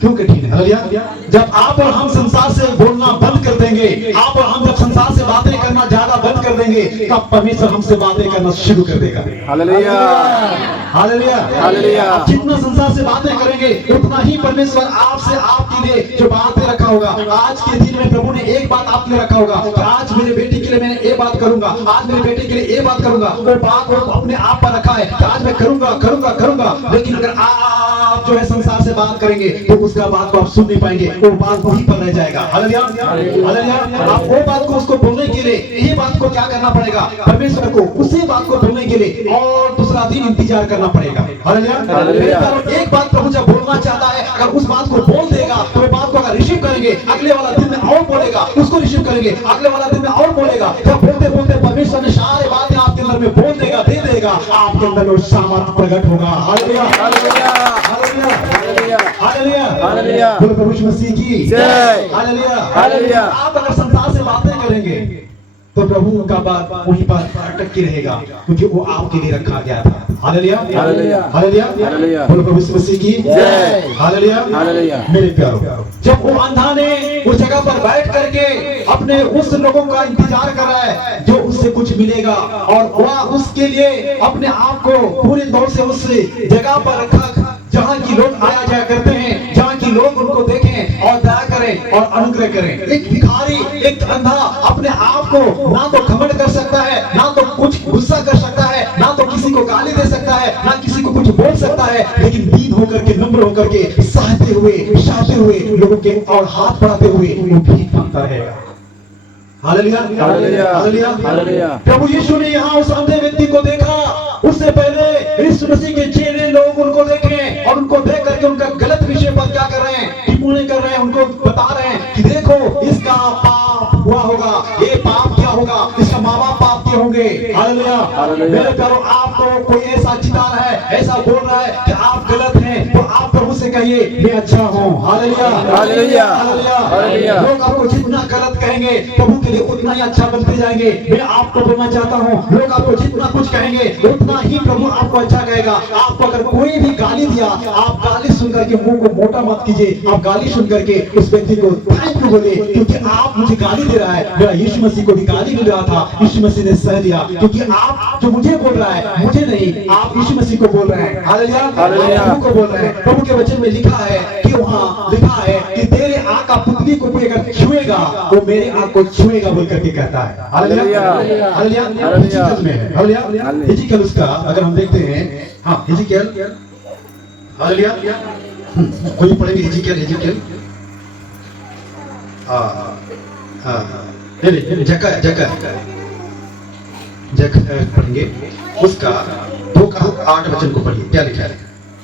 क्यों कठिन है? हालेलुया। जब आप और हम संसार से बोलना बंद कर देंगे, आप और हम जब संसार से बातें करना ज्यादा बंद कर देंगे, तब परमेश्वर हमसे बातें करना शुरू कर देगा। हालेलुया हालेलुया हालेलुया। जितना संसार से बातें करेंगे उतना ही परमेश्वर आपसे आपके लिए जो बातें रखा होगा। आज के दिन में प्रभु ने एक बात आपके लिए रखा होगा, आज मेरे बेटे के लिए मैंने ये बात करूंगा, आज मेरे बेटे के लिए ये बात करूंगा, वो बात वो अपने आप पर रखा है कि आज मैं करूंगा। लेकिन अगर आप जो है संसार से बात करेंगे तो उसका बात को आप सुन नहीं पाएंगे, वो बात वहीं पर रह जाएगा। हालेलुया हालेलुया। आप वो बात को उसको बोलने के लिए ये बात को क्या करना पड़ेगा? परमेश्वर को उसी बात को बोलने के लिए और दूसरा दिन इंतजार करना पड़ेगा। हालेलुया। एक बात प्रभु जब बोलना चाहता है, अगर उस बात को बोल देगा तो वो बात को अगर रिसीव करेंगे, अगले वाला दिन में और बोलेगा, उसको रिसीव करेंगे, अगले वाला दिन में और बोलेगा। जब बोलते बोलते परमेश्वर ने सारे बातें आपके अंदर में बोल देगा, दे देगा, आपके अंदर वो सामर्थ प्रकट होगा। हालेलुया हालेलुया हालेलुया हालेलुया हालेलुया हालेलुया। बोलो प्रभु यीशु मसीह की जय। हालेलुया हालेलुया। आप अगर संसार से बातें करेंगे तो प्रभु का बात वहीं पर अटक के रहेगा, क्योंकि वो आपके लिए रखा गया था। हालेलुया हालेलुया हालेलुया हालेलुया। बोलो प्रभु यीशु मसीह की जय। हालेलुया हालेलुया। मेरे प्यारो, जब वो अंधा ने उस जगह पर बैठ करके अपने उस लोगों का इंतजार कर रहा है जो उससे कुछ मिलेगा, और वह उसके लिए अपने आप को पूरे तौर से उस जगह पर रखा जहाँ की लोग आया जाया करते हैं, जहाँ की लोग उनको देखें और दया करें और अनुग्रह करें। एक भिखारी, एक अंधा अपने आप को ना तो घमंड कर सकता है, ना तो कुछ गुस्सा कर सकता है, ना तो किसी को गाली दे सकता है, ना किसी को कुछ बोल सकता है, लेकिन दीन होकर के, नम्र होकर के, सहते हुए लोगों के और हाथ बढ़ाते हुए वो भीख मांगता है। हालेलुया, हालेलुया, हालेलुया, हालेलुया। प्रभु यीशु ने यहाँ उस अंधे व्यक्ति को देखा, उससे पहले यीशु मसीह के चेले लोग उनको देखे और उनको देख करके उनका गलत विषय पर क्या कर रहे हैं, टिप्पणी कर रहे हैं, उनको बता रहे हैं कि देखो इसका पाप हुआ होगा, ये पाप क्या होगा, इसका माँ बाप पाप के होंगे। हालेलुया, मेरे प्यारो, आपको कोई ऐसा चिता रहा है, ऐसा बोल रहा है कि आप गलत हैं, तो आप प्रभु से कहिए मैं अच्छा हूँ। हालेलुया, हालेलुया, हालेलुया। हालेलुया। लोग आपको जितना गलत कहेंगे प्रभु के लिए उतना ही अच्छा बनते जाएंगे। मैं आपको बोलना चाहता हूँ, लोग आपको जितना कुछ कहेंगे उतना ही प्रभु आपको अच्छा कहेगा। आपको अगर कोई भी गाली दिया, आप गाली सुन करके मुंह को मोटा मत कीजिए, आप गाली सुन करके उस व्यक्ति को थैंक यू बोले, क्योंकि आप मुझे गाली दे रहा है। मेरा यीशु मसीह को भी गाली मिल रहा था, यीशु मसीह ने सह दिया, क्योंकि आप जो मुझे बोल रहा है, मुझे नहीं, आप यीशु मसीह को बोल रहे हैं। हालेलुया, हालेलुया। प्रभु को बोल रहे हैं। प्रभु के वचन में लिखा है कि वहाँ लिखा है कि तेरे आँख का पुतली को कोई अगर छुएगा वो मेरे आँख को छुएगा बोल करके कहता है। हालेलुया, हालेलुया, हालेलुया। हिजकिय्याह में है, हालेलुया। हिजकिय्याह उसका अगर हम देखते हैं, हाँ हिजकिय्याह, हालेलुया, कोई पढ़ेंगे हिजकिय्याह, नहीं जक्कह पढ़ेंगे, उसका 2:8 वचन को पढ़िए, क्या लिखा है।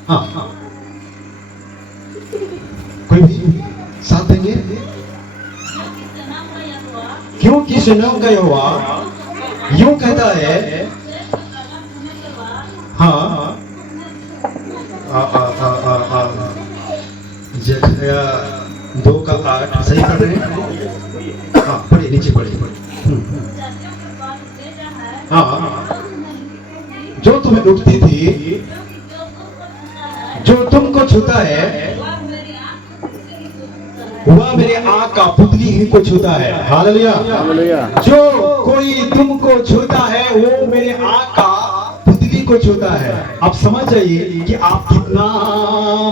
हाँ, कोई भी साथ देंगे। क्योंकि सेनाओं का यहोवा यूं कहता है, हाँ, जक्कह 2:8 सही पढ़ रहे हैं। हाँ पढ़िए, नीचे पढ़िए। हाँ, जो तुम्हें दुखती थी, जो तुमको छूता है वह मेरे आँख का पुतली ही को छूता है। हालेलुया, हालेलुया। जो कोई तुमको छूता है वो मेरे आँख का पुतली को छूता है। आप समझ जाइए कि आप कितना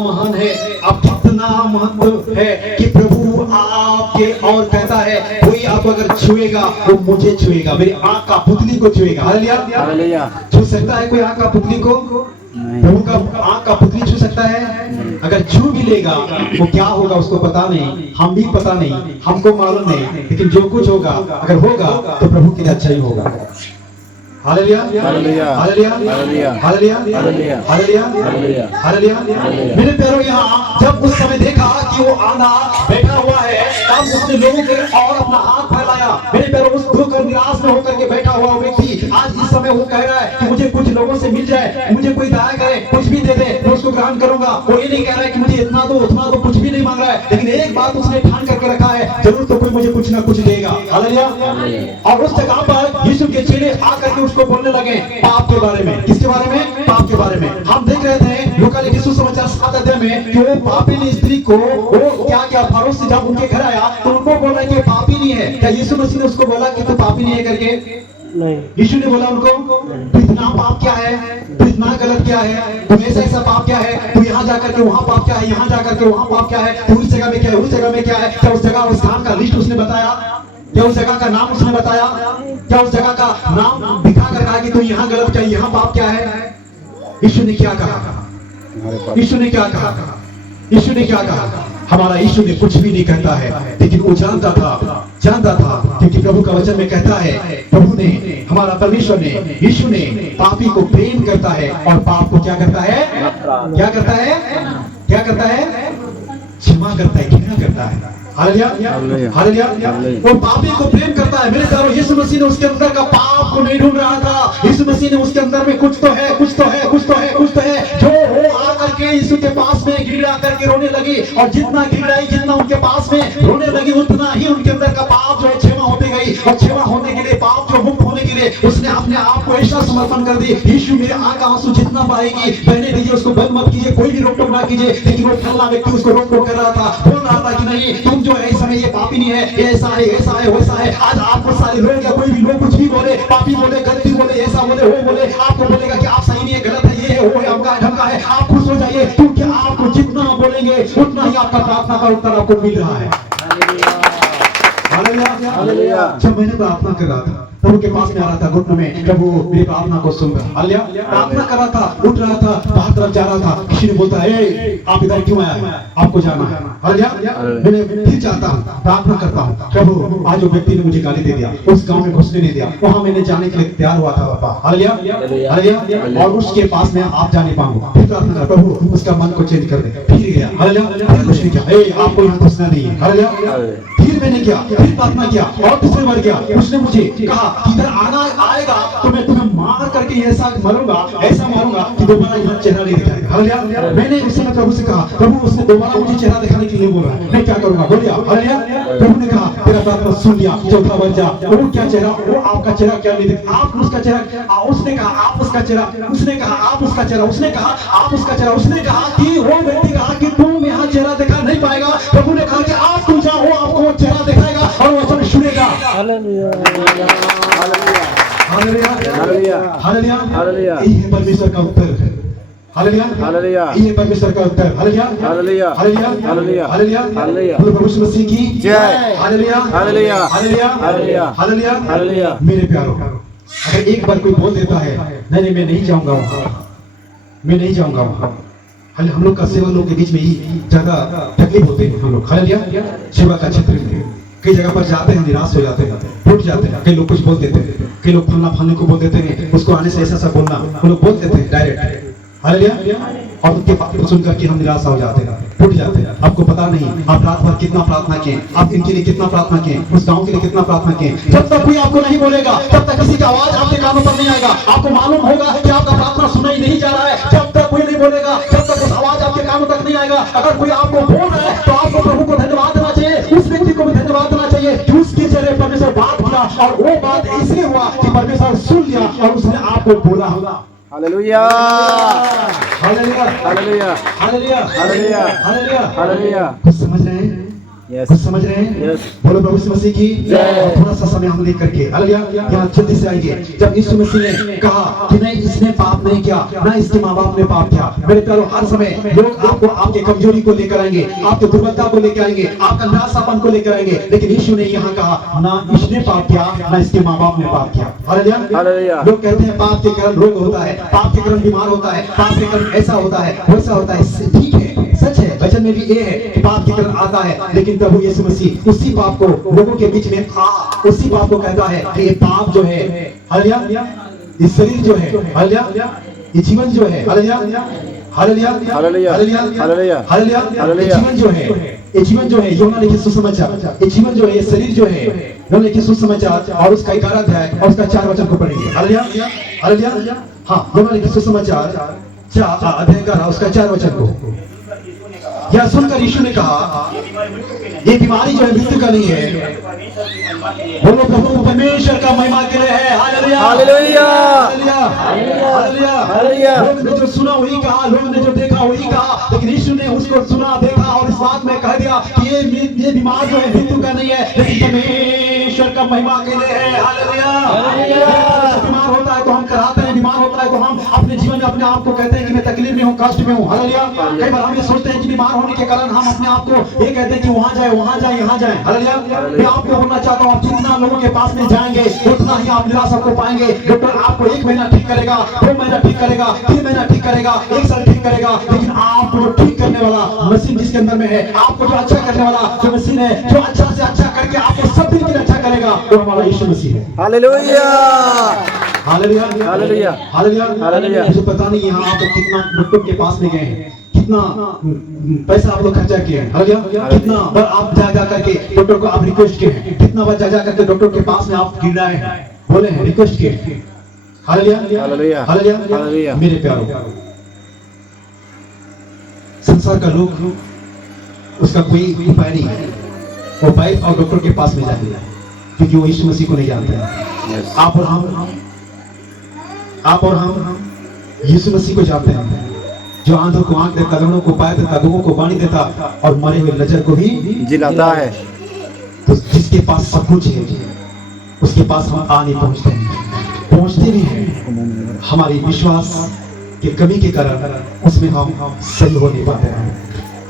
महान है, आप कितना महत्व है कि प्रभु आपके और कहता है कोई आप अगर छुएगा वो मुझे छुएगा, मेरी आँख का पुतली को छुएगा। Hallelujah, hallelujah. छू सकता है कोई आँख का पुतली को? प्रभु का आँख का पुतली छू सकता है? अगर छू भी लेगा वो क्या होगा उसको पता नहीं, हम भी पता नहीं, हमको मालूम नहीं, लेकिन जो कुछ होगा अगर होगा तो प्रभु के लिए अच्छा ही होगा। हालेलुया, हालेलुया, हालेलुया, हालेलुया, हालेलुया, हालेलुया, हालेलुया, हालेलुया, हालेलुया। मेरे प्यारों, यहाँ जब उस समय देखा कि वो आंधा बैठा हुआ है, तब उसने लोगों के और अपना हाथ फैलाया। मेरे प्यारों, उस दुख और निराश में होकर के बैठा हुआ व्यक्ति आज इस समय वो कह रहा है कि मुझे कुछ लोगों से मिल जाए, मुझे कोई दया करे, कुछ भी दे दे, मैं उसको ग्रहण करूंगा। वो ये नहीं कह रहा है कि मुझे इतना दो उतना दो, कुछ भी नहीं मांग रहा है, लेकिन एक बात उसने ठान करके रखा है, जरूर तो कोई मुझे कुछ ना कुछ देगा। हालेलुया। और उस जगह पर यीशु के चेले आकर के उसको बोलने लगे पाप के बारे में। किसके बारे में? पाप के बारे में। हम देख रहे थे लूका लिखित सुसमाचार 7 अध्याय में कि वो पापिनी स्त्री को वो क्या क्या फारूक से जब उनके घर आया तो उनको बोला कि पापी नहीं है। क्या यीशु मसीह ने उसको बोला कि तू पापी नहीं है करके? नहीं। यीशु ने बोला उनको तू इतना पाप क्या है, तू इतना गलत क्या है, तू ऐसा ऐसा पाप क्या है, तू यहाँ जाकर के वहाँ पाप क्या है, यहाँ जाकर के वहाँ पाप क्या है, तू इस जगह में क्या है, उस जगह में क्या है? क्या उस जगह उस स्थान का लिस्ट उसने बताया? क्या उस जगह का नाम उसने बताया? क्या उस जगह का नाम दिखा कर कहा कि तू यहाँ गलत क्या, यहाँ पाप क्या है? यीशु ने क्या कहा? यीशु ने क्या कहा? यीशु ने क्या कहा? हमारा यीशु ने कुछ भी नहीं कहता है, लेकिन वो जानता था, क्योंकि प्रभु का वचन में कहता है, प्रभु ने, हमारा परमेश्वर ने, यीशु ने पापी को प्रेम करता है और पाप को क्या करता है? क्या करता है? क्या करता है? क्षमा करता है, घृणा करता है। हालेलुया, हालेलुया। वो पापी को प्रेम करता है। मेरे प्यारों, यीशु मसीह ने उसके अंदर का पाप को नहीं ढूंढ रहा था। यीशु मसीह ने उसके अंदर में कुछ तो है, कुछ तो है, कुछ तो है, कुछ तो है, जो वो आकर के यीशु के पास में गिड़ा करके रोने लगी, और जितना गिड़ाई, जितना उनके पास में रोने लगी, उतना ही उनके अंदर का पाप जो है क्षमा होती गई। और क्षमा होने के लिए, पाप जो मुक्त होने के लिए, उसने अपने आप को ऐसा समर्पण कर दी, यीशु मेरे आंख का आंसू जितना बहेगी बहने दीजिए, उसको बंद मत कीजिए, कोई भी रोक टोक ना कीजिए। लेकिन वो फलना व्यक्ति उसको रोक टोक कर रहा था, बोल रहा था कि नहीं, तुम जो है इस समय ये पापी नहीं है, ये ऐसा है, ऐसा है, वैसा है। आज आपको सारे लोग या कोई भी लोग कुछ भी बोले, पापी बोले, गलती बोले, ऐसा बोले, वो बोले, आपको बोलेगा कि आप सही नहीं है, गलत है, ये है, वो है, अमका है, ढमका है। आप खुश हो जाइए, क्योंकि आपको जितना बोलेंगे उतना ही आपका प्रार्थना का उत्तर आपको मिल रहा है। हालेलुया, हालेलुया। जब मैंने प्रार्थना कर रहा था प्रभु के पास में आ रहा था घुटनों में, प्रभु मेरी प्रार्थना को सुन। हालेलुया। प्रार्थना कर रहा था, उठ रहा था, बाहर तरफ जा रहा था, किसी ने बोलता है आप इधर क्यों आया, आपको जाना है। हालेलुया। मैंने फिर जाता हूँ, प्रार्थना करता हूँ, प्रभु आज वो व्यक्ति ने मुझे गाली दे दिया, उस गांव में घुसने नहीं दिया, वहां मैंने जाने के लिए तैयार हुआ था बाबा। हालेलुया। हालेलुया। और उसके पास में आप जा नहीं पाऊंगा। फिर प्रार्थना कर, प्रभु उसका मन को चेंज कर दे। फिर गया। हालेलुया। फिर कुछ नहीं किया, आपको यहाँ घुसना नहीं है। हालेलुया। फिर मैंने किया, फिर प्रार्थना किया और तीसरी बार किया। उसने मुझे कहा कि इधर आना आएगा तो मैं तुम्हें मार करके ऐसा मारूंगा, ऐसा मारूंगा कि दोबारा यहाँ चेहरा नहीं दिखाएगा। हालेलुया। मैंने उस समय प्रभु से कहा, प्रभु उसने दोबारा मुझे चेहरा दिखाने के लिए बोल रहा है, मैं क्या करूंगा, बोलिए। हालेलुया। प्रभु ने कहा तेरा प्रार्थना सुन लिया, चौथा बार जा। वो क्या चेहरा, वो आपका चेहरा क्या नहीं दिखा, आप उसका चेहरा, उसने कहा आप उसका चेहरा, उसने कहा आप उसका चेहरा, उसने कहा आप उसका चेहरा, उसने कहा कि वो व्यक्ति कहा कि तुम यहाँ चेहरा दिखा नहीं पाएगा। प्रभु ने कहा कि आप तुम जाओ, वो आपको वो चेहरा दिखाएगा और वो वचन सुनेगा। हालेलुया। हालेलुया। हालेलुया। यही है परमेश्वर का उत्तर। हालेलुया। हालेलुया। ये परमेश्वर का उत्तर। हालेलुया। हालेलुया। हालेलुया। हालेलुया। हालेलुया। हालेलुया। प्रभु यीशु मसीह की जय। हालेलुया। हालेलुया। हालेलुया। हालेलुया। हालेलुया। हालेलुया। मेरे प्यारों, अगर एक बार कोई बोल देता है नहीं मैं नहीं जाऊंगा वहां, मैं नहीं जाऊंगा वहां। हम लोग का सेवा लोग के बीच में ही ज्यादा तकलीफ होते हैं हम लोग। हालेलुया। सेवा का क्षेत्र में कई जगह पर जाते हैं, निराश हो जाते हैं, टूट जाते हैं। कई लोग कुछ बोल देते हैं, कई लोग फलना फलने को बोल देते हैं, उसको आने से ऐसा बोलना, वो लोग बोल देते हैं डायरेक्ट। हालेलुया। और उनके बात को सुनकर के हम निराश हो जाते हैं, टूट जाते हैं। आपको पता नहीं आप रात भर कितना प्रार्थना किए, आप इनके लिए कितना प्रार्थना किए, उस गांव के लिए कितना प्रार्थना किए। जब तक कोई आपको नहीं बोलेगा, जब तक किसी का आवाज आपके कानों पर नहीं आएगा, आपको मालूम होगा कि आपका प्रार्थना सुना ही नहीं जा रहा है। जब तक कोई नहीं बोलेगा, जब तक उस आवाज आपके कानों तक नहीं आएगा, अगर कोई आपको बोल रहा है तो आपको प्रभु को धन्यवाद देना चाहिए, उस व्यक्ति को भी धन्यवाद देना चाहिए कि उसके जरिए परमेश्वर बात किया और वो बात इसलिए हुआ कि परमेश्वर सुन लिया और उसने आपको बोला होगा। हालेलुया। हालेलुया। हालेलुया। हालेलुया। हालेलुया। हालेलुया। हालेलुया। कुछ समझ रहे हैं? यस। कुछ समझ रहे हैं? यस। बोलो प्रभु यीशु मसीह की जय। थोड़ा सा समय हम लेकर के हालेलुया यहाँ जल्दी से आइए। जब यीशु मसीह ने कहा कि नहीं इसने पाप नहीं किया, ना इसके माँ बाप ने पाप किया। मेरे प्यारों, हर समय लोग आपको आपके कमजोरी को लेकर आएंगे, आपके दुर्बलता को लेकर आएंगे, आपका निराशापन को लेकर आएंगे, लेकिन यीशु ने यहाँ कहा ना इसने पाप किया, ना इसके माँ बाप ने पाप किया। हालेलुया। लोग कहते हैं पाप के कारण रोग होता है, पाप के कारण बीमार होता है, पाप के कारण ऐसा होता है, वैसा होता है। ठीक है, सच है, वचन में भी ये है कि पाप के कारण आता है, लेकिन प्रभु यीशु मसीह उसी पाप को लोगों के बीच में उसी पाप को कहता है कि ये पाप जो है, हालेलुया, ये शरीर जो है, हालेलुया, ये जीवन जो है, हालेलुया, हालेलुया, हालेलुया, हालेलुया, हालेलुया, हालेलुया, जीवन जो है, ये जीवन जो है, यूहन्ना लिखित सुसमाचार, ये जीवन जो है, ये शरीर जो है, यूहन्ना लिखित सुसमाचार और उसका 11 अध्याय और उसका 4 वचन को पढ़ेंगे। हालेलुया। हालेलुया। हाँ, यूहन्ना लिखित सुसमाचार 4 अध्याय 11 उसका 4 वचन को यह सुनकर यीशु ने कहा ये बीमारी जो है मृत्यु का नहीं है, बोलो प्रभु परमेश्वर का महिमा के लिए है। हालेलुया। हालेलुया। हालेलुया। हालेलुया। लोगों ने जो सुना वही कहा, लोगों ने जो देखा वही कहा, लेकिन यीशु ने उसको सुना, देखा और इस बात में कह दिया कि ये बीमार जो है मृत्यु का नहीं है, लेकिन परमेश्वर का महिमा के लिए है। हालेलुया। बीमार होता है तो हम कराते हैं, बीमार होता है तो हम अपने जीवन में अपने आप को कहते हैं कि मैं तकलीफ में हूँ, कष्ट में हूँ। हालेलुया। कई बार हम ये सोचते हैं कि बीमार होने के कारण हम अपने आप को ये कहते हैं कि वहां जाए, वहां जाए, यहाँ जाए। हालेलुया। मैं आपको बोलना चाहता हूँ, आप जितना लोगों के पास में जाएंगे उतना ही आप निराशा को पाएंगे। डॉक्टर आपको 1 महीना ठीक करेगा, 2 महीना ठीक करेगा, 3 महीना ठीक करेगा, 1 साल ठीक करेगा, लेकिन आपको ठीक करने वाला मशीन जिसके अंदर में है, आपको जो अच्छा करने वाला जो मशीन है, जो अच्छा से अच्छा करके आपको सब दिन के लिए अच्छा करेगा, वो हमारा यीशु मसीह है। हालेलुया। हालेलुया। हालेलुया। हालेलुया। हालेलुया। मुझे पता नहीं यहाँ आप कितना डॉक्टर के पास में गए हैं, कितना पैसा आप लोग खर्चा किए हैं। हालेलुया। कितना बार आप जा करके डॉक्टर को आप रिक्वेस्ट किए हैं, कितना बार जा करके डॉक्टर के पास में आप गिराए हैं, बोले हैं, रिक्वेस्ट किए हैं। हालेलुया। हालेलुया। हालेलुया। हालेलुया। मेरे प्यारों, संसार का लोग उसका कोई उपाय नहीं है, वो बाइक और डॉक्टर के पास में जाते हैं क्योंकि वो यीशु मसीह को नहीं जानते हैं। आप और हम यीशु मसीह को जानते हैं, जो आंधों को आंख देता, लंगड़ों को पैर देता, गूंगों को वाणी देता और मरे हुए लजर को भी जिलाता है। तो जिसके पास सब कुछ है उसके पास हम आ नहीं पहुंचते हैं, पहुंचते भी हैं हमारी विश्वास के कमी के कारण उसमें हम सही हो नहीं पाते हैं।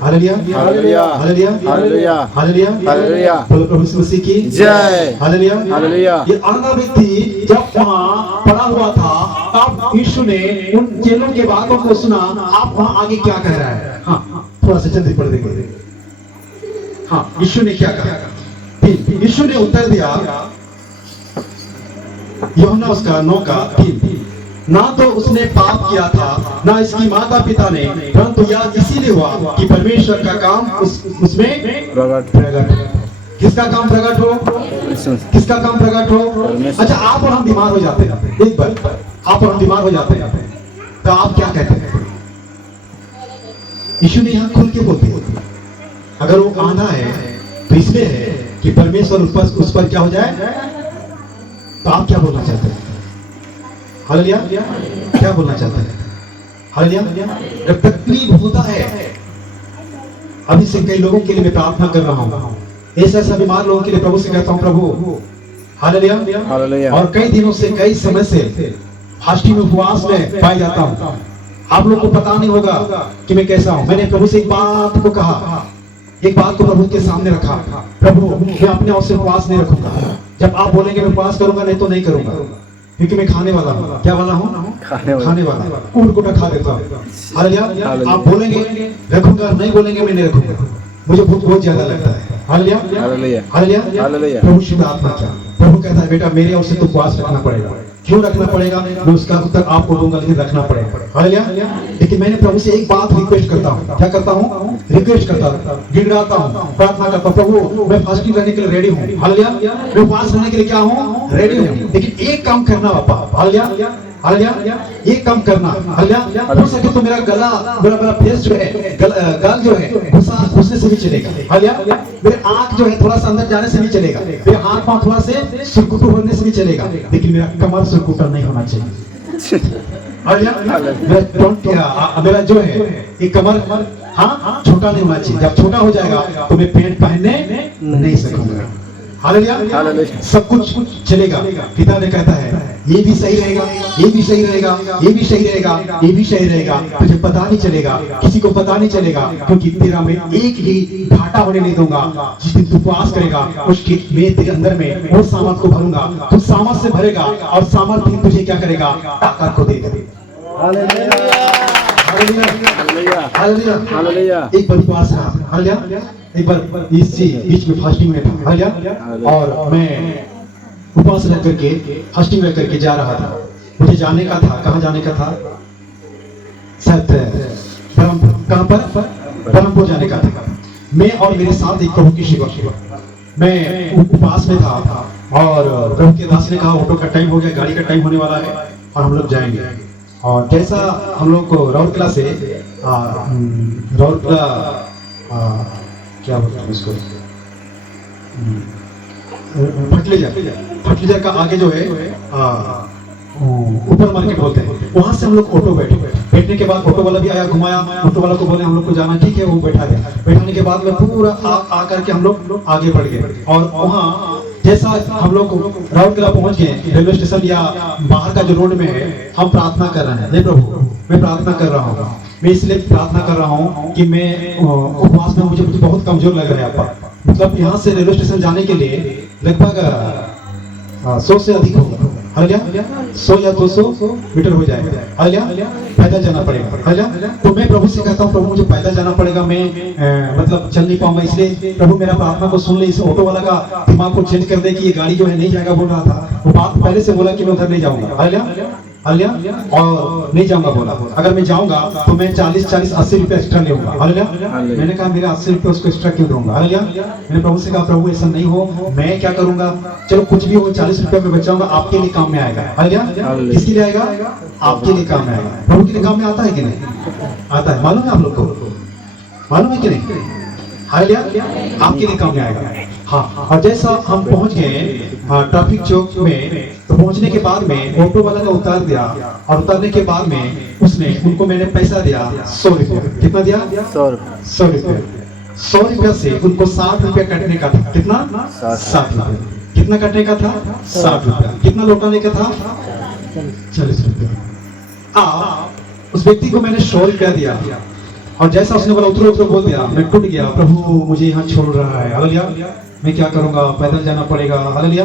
हालेलुया हालेलुया हालेलुया हालेलुया हालेलुया हालेलुया बोलो प्रभु यीशु मसीह की जय हालेलुया हालेलुया ये आंधा व्यक्ति जब वहां पड़ा हुआ था तब यीशु ने उन चेलों के बातों को सुना। आप वहां आगे क्या कह रहा है? हाँ थोड़ा सा जल्दी पढ़ देंगे। हाँ यीशु ने क्या कहा? यीशु ने उत्तर दिया, यूहन्ना उसका 9 का 3, ना तो उसने पाप किया था ना इसकी माता पिता ने, परंतु यह इसीलिए हुआ कि परमेश्वर का काम उसमें प्रकट। किसका काम प्रकट हो? किसका काम प्रकट हो? अच्छा आप और हम बीमार हो जाते हैं, एक बार आप और हम बीमार हो जाते हैं तो आप क्या कहते हैं? यीशु ने यहाँ खुल के बोलते हैं अगर वो आंधा है तो इसलिए है कि परमेश्वर उस पर क्या हो जाए। तो आप क्या बोलना चाहते हैं? हालेलुया क्या बोलना चाहते हैं? हालेलुया जब तकलीफ होता है, अभी से कई लोगों के लिए मैं प्रार्थना कर रहा हूँ, ऐसा बीमार लोगों के लिए प्रभु से कहता हूँ प्रभु हालेलुया हालेलुया और कई दिनों से कई समय से फास्टिंग उपवास में पाई जाता हूँ। आप लोगों को पता नहीं होगा कि मैं कैसा हूँ। मैंने प्रभु से एक बात को कहा, एक बात को प्रभु के सामने रखा, प्रभु मैं अपने ओर से उपवास नहीं रखूंगा। जब आप बोलेंगे मैं उपवास करूंगा, नहीं तो नहीं करूंगा, क्योंकि मैं खाने वाला हूँ। क्या वाला हूँ? खाने वाला। ऊँट को खा देता हूँ। हालेलुया आप बोलेंगे रखूंगा, नहीं बोलेंगे मैं नहीं रखूंगा। मुझे बहुत ज्यादा लगता है। हालेलुया हालेलुया हालेलुया प्रभु शुद्ध आत्मा क्या? प्रभु कहता है बेटा मेरे ओर से तो उपवास रखना पड़ेगा। क्यों रखना पड़ेगा? मैं उसका उत्तर आपको दूंगा, लेकिन रखना पड़ेगा। हालेलुया लेकिन मैंने प्रभु से एक बात रिक्वेस्ट करता हूँ। क्या करता हूँ? रिक्वेस्ट करता हूँ, गिड़गिड़ाता हूँ, प्रार्थना करता हूँ, प्रभु मैं फास्टिंग रहने के लिए रेडी हूँ। हालेलुया मैं उपवास रहने के लिए क्या हूँ? रेडी हूँ। लेकिन एक काम करना पापा, हालेलुया हालेलुया एक काम करना, हालेलुया हो सके तो मेरा गला मेरा फेस जो है गाल जो है घुसने से भी चलेगा। हालेलुया मेरे आंख जो है थोड़ा सा अंदर जाने से भी चलेगा, मेरे हाथ पांव थोड़ा से सुरकुटू होने से भी चलेगा, लेकिन मेरा कमर सुरकुटा नहीं होना चाहिए। हालेलुया मेरा जो है ये कमर हाँ छोटा नहीं होना चाहिए। जब छोटा हो जाएगा तो मैं पैंट पहनने नहीं सकूंगा। हालेलुया सब कुछ चलेगा। पिता ने कहता है ये भी सही रहेगा, ये भी सही रहेगा, ये भी सही रहेगा, ये भी सही रहेगा। तुझे पता नहीं चलेगा, किसी को पता नहीं चलेगा, क्योंकि तेरा मैं एक भी घाटा होने नहीं दूंगा। जिस दिन तू उपवास करेगा उसके मैं तेरे अंदर में वो सामर्थ को भरूंगा, तू सामर्थ से भरेगा और सामर्थ तुझे क्या करेगा? ताकत को देगा। हालेलुया एक बार उपवास रहा, हालेलुया एक बार इस बीच में फास्टिंग में था, हालेलुया और मैं उपवास रह करके फास्टिंग रह करके जा रहा था। मुझे जाने का था, कहाँ जाने का था? शायद कहाँ पर? ब्रह्मपुर जाने का था। मैं और मेरे साथ एक प्रभु की सेवा, मैं उपवास में था और प्रभु के दास ने कहा ऑटो का टाइम हो गया, गाड़ी का टाइम होने वाला है और हम लोग जाएंगे। और जैसा हम लोग को राउरकेला से राउरकेला क्या बोलते हैं इसको, फर्टिलाइजर का आगे जो है ऊपर मार्केट बोलते हैं, वहां से हम लोग ऑटो बैठने के बाद ऑटो वाला भी आया, घुमाया। ऑटो वाला को बोले हम लोग को जाना, ठीक है वो बैठा गया। बैठाने के बाद में पूरा आ करके हम लोग आगे बढ़ गए और वहाँ जैसा हम लोग राउरकेला पहुंच गए, रेलवे स्टेशन या बाहर का जो रोड में है, हम प्रार्थना कर रहे हैं। हे प्रभु मैं प्रार्थना कर रहा हूँ, मैं इसलिए प्रार्थना कर रहा हूँ कि मैं उपवास में मुझे बहुत कमजोर लग रहा है आपका। मतलब यहाँ से रेलवे स्टेशन जाने के लिए लगभग 100 से अधिक होगा। हालेलुया 100 या 200 मीटर हो जाएगा। हालेलुया पैदल जाना पड़ेगा। हालेलुया तो मैं प्रभु से कहता हूँ प्रभु मुझे पैदल जाना पड़ेगा, मैं मतलब चल नहीं पाऊंगा, इसलिए प्रभु मेरा प्रार्थना को सुन ले। इस ऑटो वाला का दिमाग को चेंज कर दे कि ये गाड़ी जो है नहीं जाएगा बोल रहा था। वो बात पहले से बोला कि मैं उधर नहीं जाऊंगा। हालेलुया हालेलुया और नहीं जाऊंगा बोला। अगर मैं जाऊंगा तो मैं 40-80 रुपए एक्स्ट्रा लेऊंगा। हालेलुया मैंने कहा मेरे 80 रुपए उसको एक्स्ट्रा क्यों दूंगा? हालेलुया मैंने प्रभु से कहा प्रभु ऐसा नहीं हो, मैं क्या करूंगा, चलो कुछ भी हो 40 रुपए में बचाऊंगा, आपके लिए काम में आएगा। हालेलुया किसके लिए आएगा? आपके लिए काम में आएगा। प्रभु के लिए काम में आता है कि नहीं आता है? मालूम है आप लोग को? मालूम है कि नहीं? हालेलुया आपके लिए काम में आएगा। हाँ और जैसा हम पहुंच गए ट्रैफिक चौक में, तो पहुंचने के बाद में ऑटो वाला ने उतार दिया और उतारने के बाद में उसने उनको मैंने पैसा दिया 100 रुपया। कितना दिया? 100 रुपया। 100 रुपया से उनको 60 रुपया कटने का था। कितना? 60 रुपया। कितना कटने का था? 60 रुपया। कितना लौटाने का था? 40 रुपया। उस व्यक्ति को मैंने 100 रुपया दिया और जैसा उसने बोला उतरो उतरो बोल दिया, मैं टूट गया, प्रभु मुझे यहाँ छोड़ रहा है, हालेलुया, मैं क्या करूंगा, पैदल जाना पड़ेगा, हालेलुया।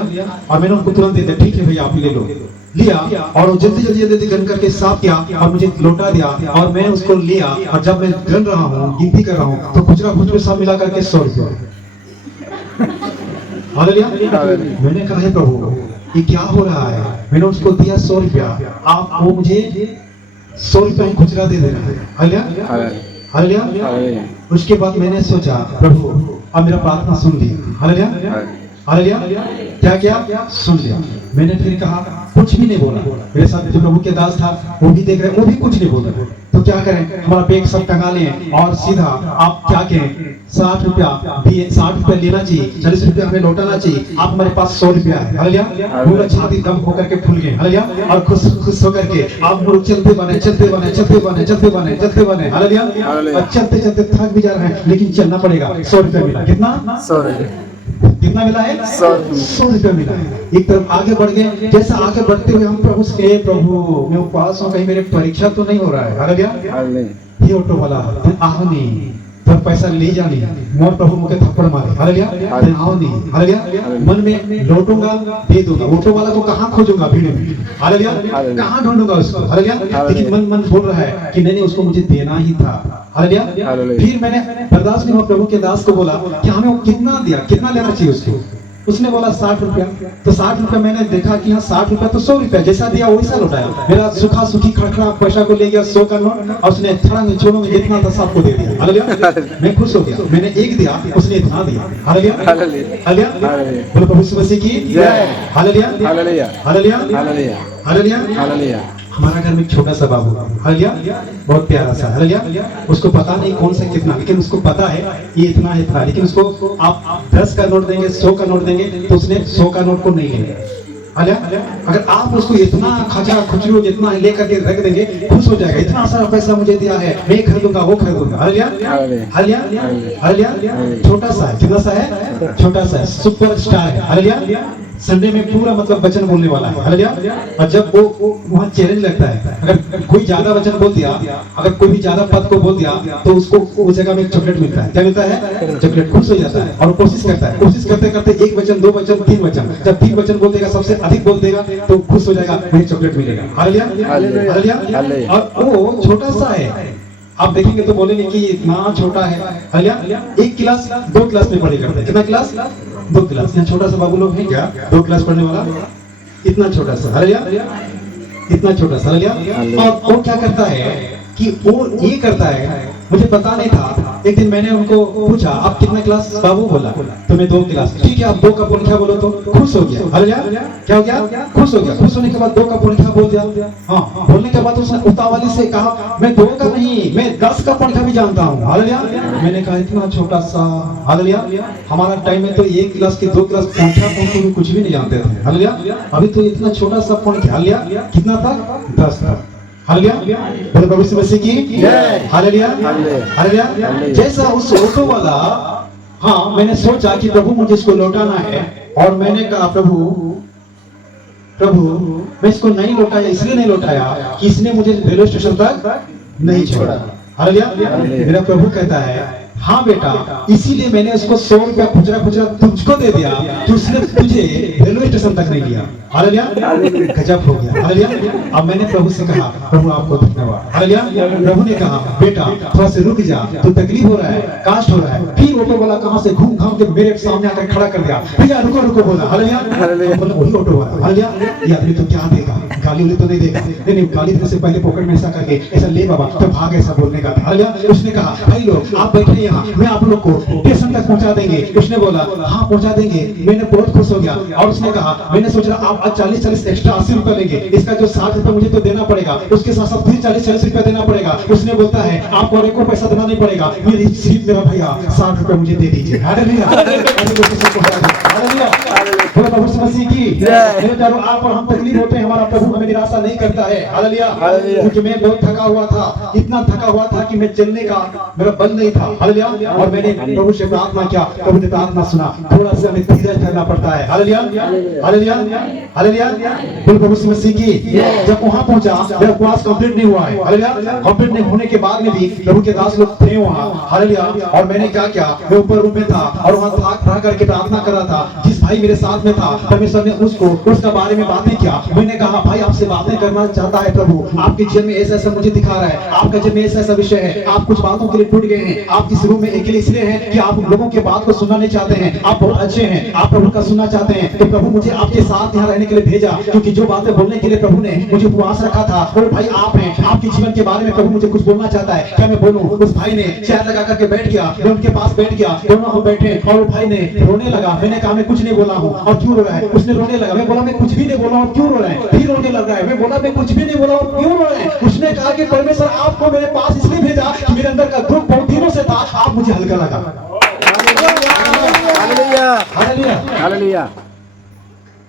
और मैंने उनको तुरंत दे दिया, ठीक है भैया आप ले लो, लिया और वो जल्दी जल्दी जल्दी गन करके साफ किया और मुझे लौटा दिया और मैं उसको लिया। और जब मैं गन रहा हूँ, गिनती कर रहा हूँ, तो खुचरा खुचरे सब मिला करके 100 रुपया। हालेलुया। मैंने कहा है प्रभु ये क्या हो रहा है, मैंने उसको दिया 100 रुपया, आप वो मुझे 100 रुपया खुचरा दे रहा है, हालेलुया हालेलुया। उसके बाद मैंने सोचा प्रभु अब मेरा प्रार्थना सुन ली, हालेलुया हालेलुया। क्या क्या सुन लिया। मैंने फिर कहा, कुछ भी नहीं बोला, मेरे साथ जो प्रभु के दास था वो भी देख रहे, वो भी कुछ नहीं बोला। तो क्या करें, हमारा बैग सब टंगा लें और सीधा आप क्या कहें, 60 रुपया दिए, 60 रुपया लेना चाहिए, 40 रुपया हमें लौटाना चाहिए, आप हमारे पास 100 रुपया है, हालेलुया। पूरा छाती दम होकर के फूल गए, हालेलुया। और खुश खुश होकर के आप लोग चलते बने चलते बने चलते बने चलते बने चलते बने, हालेलुया। और चलते चलते थक भी जा रहे हैं, लेकिन चलना पड़ेगा। 100 रुपया मिला, कितना 100 रुपये। कितना मिला है, 100 रुपया मिला है। एक तरफ आगे बढ़ गए, जैसा आगे बढ़ते हुए हम प्रभु से, प्रभु मैं उपवास हूँ, कहीं मेरे परीक्षा तो नहीं हो रहा है, हालेलुया। ये ऑटो वाला आहनी तब पैसा ले जानी, मोर प्रभु मुझे थप्पड़ मारे, हालेलुया, आओ नहीं, हालेलुया। मन में लौटूंगा दे दूंगा, ऑटो वाला को कहाँ खोजूंगा भीड़ में, हालेलुया, कहाँ ढूंढूंगा उसको, हालेलुया। लेकिन मन मन बोल रहा है कि नहीं उसको मुझे देना ही था, हालेलुया। फिर मैंने बर्दाश्त नहीं हुआ, प्रभु के दास को बोला कि हमें वो कितना दिया, कितना लेना चाहिए उसको। उसने बोला 60 रुपया। तो 60 रुपया मैंने देखा कि हाँ 60 रुपया तो 100 रुपया जैसा दिया वैसा लौटाया। मेरा सुखा सुखी खड़खड़ा पैसा को ले गया 100 का नोट और उसने थड़ंग छोड़ो में जितना था सबको दे दिया, हालेलुया। मैं खुश हो गया, मैंने एक दिया उसने इतना दिया, हालेलुया हालेलुया। बोलो प्रभु यीशु मसीह की जय, हालेलुया हालेलुया हालेलुया हालेलुया हालेलुया। हमारा घर में एक छोटा सा बाबू, हालेलुया, बहुत प्यारा सा, हालेलुया। उसको पता नहीं कौन सा कितना, लेकिन उसको पता है ये इतना है इतना, लेकिन उसको आप 10 का नोट देंगे, 100 का नोट देंगे तो उसने 100 का नोट को नहीं लेंगे, हालेलुया। अगर आप उसको इतना खजा खुचरू जितना लेकर के रख देंगे खुश हो जाएगा, इतना सारा पैसा मुझे दिया है मैं खरीदूंगा वो खरीदूंगा, हालेलुया हालेलुया हालेलुया। छोटा सा है, कितना सा है, छोटा सा है, सुपर स्टार है, हालेलुया। संडे में पूरा मतलब वचन बोलने वाला है, हालेलुया। और जब वो वहाँ चैलेंज लगता है, अगर कोई ज्यादा वचन बोल दिया, अगर कोई भी ज्यादा पद को बोल दिया तो उसको उस जगह में एक चॉकलेट मिलता है, क्या मिलता है, चॉकलेट। खुश हो जाता है और कोशिश करता है, कोशिश करते करते 1 वचन 2 वचन 3 वचन, जब 3 वचन बोल देगा सबसे अधिक बोल देगा तो खुश हो जाएगा, मुझे चॉकलेट मिलेगा, हालेलुया हालेलुया। और वो छोटा सा है, आप देखेंगे तो बोलेंगे कि इतना छोटा है, हालेलुया। 1 क्लास 2 क्लास में पढ़े करते हैं, कितना क्लास, 2 क्लास। यहाँ छोटा सा बाबू लोग है क्या 2 क्लास पढ़ने वाला, इतना छोटा सा, हालेलुया, इतना छोटा सा, हालेलुया। और वो क्या करता है कि वो ये करता है, मुझे पता नहीं था। एक दिन मैंने उनको पूछा आप कितना क्लास, बाबू बोला तो मैं 2 क्लास। ठीक है आप 2 का पुरखा बोलो, तो खुश हो गया, हालेलुया। क्या हो गया, खुश हो गया। खुश होने के बाद 2 का पुरखा बोल दिया, हाँ। बोलने के बाद उसने उतावली से कहा मैं 2 का नहीं मैं 10 का पुरखा भी जानता हूँ, हालेलुया। मैंने कहा इतना छोटा सा, हालेलुया। हमारा टाइम में तो 1 क्लास की 2 क्लास पुरखा को कुछ भी नहीं जानते थे, हालेलुया। अभी तो इतना छोटा सा पुरखा, हालेलुया। कितना था, 10 था, हालेलुया। बोलो प्रभु यीशु मसीह की जय, हालेलुया हालेलुया। जैसा उस ऑटो वाला, हाँ मैंने सोचा कि प्रभु मुझे इसको लौटाना है और मैंने कहा प्रभु मैं इसको नहीं लौटाया, इसलिए नहीं लौटाया कि इसने मुझे रेलवे स्टेशन तक नहीं छोड़ा, हालेलुया। मेरा प्रभु कहता है हाँ बेटा, इसीलिए मैंने उसको 100 रुपया खुचरा खुचरा तुझको दे दिया कि उसने तुझे रेलवे स्टेशन तक नहीं लिया, हालेलुया। गजब हो गया, हालेलुया। अब मैंने प्रभु से कहा प्रभु आपको धन्यवाद, हालेलुया। प्रभु ने कहा बेटा थोड़ा से रुक जा, तो तकलीफ हो रहा है, कास्ट हो रहा है। फिर ऑटो वाला कहां से घूम घाम के मेरे सामने आकर खड़ा कर दिया, भैया रुको रुको बोला, हालेलुया। बोला वही ऑटो वाला, हालेलुया। ये आदमी तो क्या देगा, गाली उली तो नहीं देगा, नहीं गाली देने से पहले पॉकेट में ऐसा करके ऐसा ले बाबा तो भाग, ऐसा बोलने का, हालेलुया। उसने कहा भाई लोग आप बैठे यहाँ, मैं आप लोग को स्टेशन तक पहुंचा देंगे। उसने बोला हाँ पहुंचा देंगे। मैंने बहुत खुश हो गया और उसने कहा मैंने सोच रहा आप 40 एक्स्ट्रा 80 रुपया लेंगे, इसका जो 60 रुपया मुझे तो देना पड़ेगा, उसके साथ साथ फिर 40 रुपया देना पड़ेगा। उसने बोलता है आपको और एक को पैसा देना नहीं पड़ेगा, मेरी सिर्फ मेरा भैया 60 रुपया मुझे दे दीजिए, हालेलुया हालेलुया। बोलो प्रभु यीशु मसीह की जय। मेरे प्यारों, आप और हम तकलीफ होते हैं, हमारा प्रभु हमें निराशा नहीं करता है। हालेलुया। हालेलुया। क्योंकि मैं बहुत थका हुआ था, इतना थका हुआ था कि मैं चलने का मेरा बल नहीं था। हालेलुया। और मैंने प्रभु से प्रार्थना किया, प्रभु ने प्रार्थना सुना। थोड़ा सा हमें धीरज धरना पड़ता है। हालेलुया हालेलुया हालेलुया। बोलो प्रभु यीशु मसीह की। जब वहां पहुंचा, मेरा उपवास कंप्लीट नहीं हुआ है। हालेलुया। कंप्लीट नहीं होने के बाद में भी प्रभु के दास लोग थे वहां। हालेलुया। और मैंने क्या किया, मैं ऊपर रूम में था और वहां रह करके प्रार्थना कर रहा था। जिस भाई मेरे साथ में था, परमेश्वर ने उसको उसका बारे में बातें किया। मैंने कहा, भाई आपसे बातें करना चाहता है प्रभु, आपके जीवन में ऐसा ऐसा मुझे दिखा रहा है, आपका जीवन में ऐसा ऐसा विषय है, आप कुछ बातों के लिए टूट गए हैं, आप इस रूम में अकेले इसलिए हैं कि आप लोगों के बात को सुनना नहीं चाहते हैं, आप बहुत अच्छे हैं, आप प्रभु का सुनना चाहते हैं। तो प्रभु मुझे आपके साथ यहाँ रहने के लिए भेजा, क्योंकि जो बातें बोलने के लिए प्रभु ने मुझे उपवास रखा था, और भाई आप हैं, आपके जीवन के बारे में प्रभु मुझे कुछ बोलना चाहता है, क्या मैं बोलूं? उस भाई ने चेयर लगा करके बैठ गया, मैं उनके पास बैठ गया, दोनों हम बैठे और वो भाई ने रोने लगा। मैंने कहा, मैं कुछ नहीं बोला हूँ और क्यों रो रहा है? उसने रोने लगा। मैं बोला, मैं कुछ भी नहीं बोला और क्यों रो रहा है? फिर रोने लग रहा है। मैं बोला, मैं कुछ भी नहीं बोला और क्यों रो रहा है? उसने कहा कि परमेश्वर आपको मेरे पास इसलिए भेजा कि मेरे अंदर का दुख बहुत दिनों से था, आप मुझे हल्का लगा। हालेलुया हालेलुया। हालेलुया।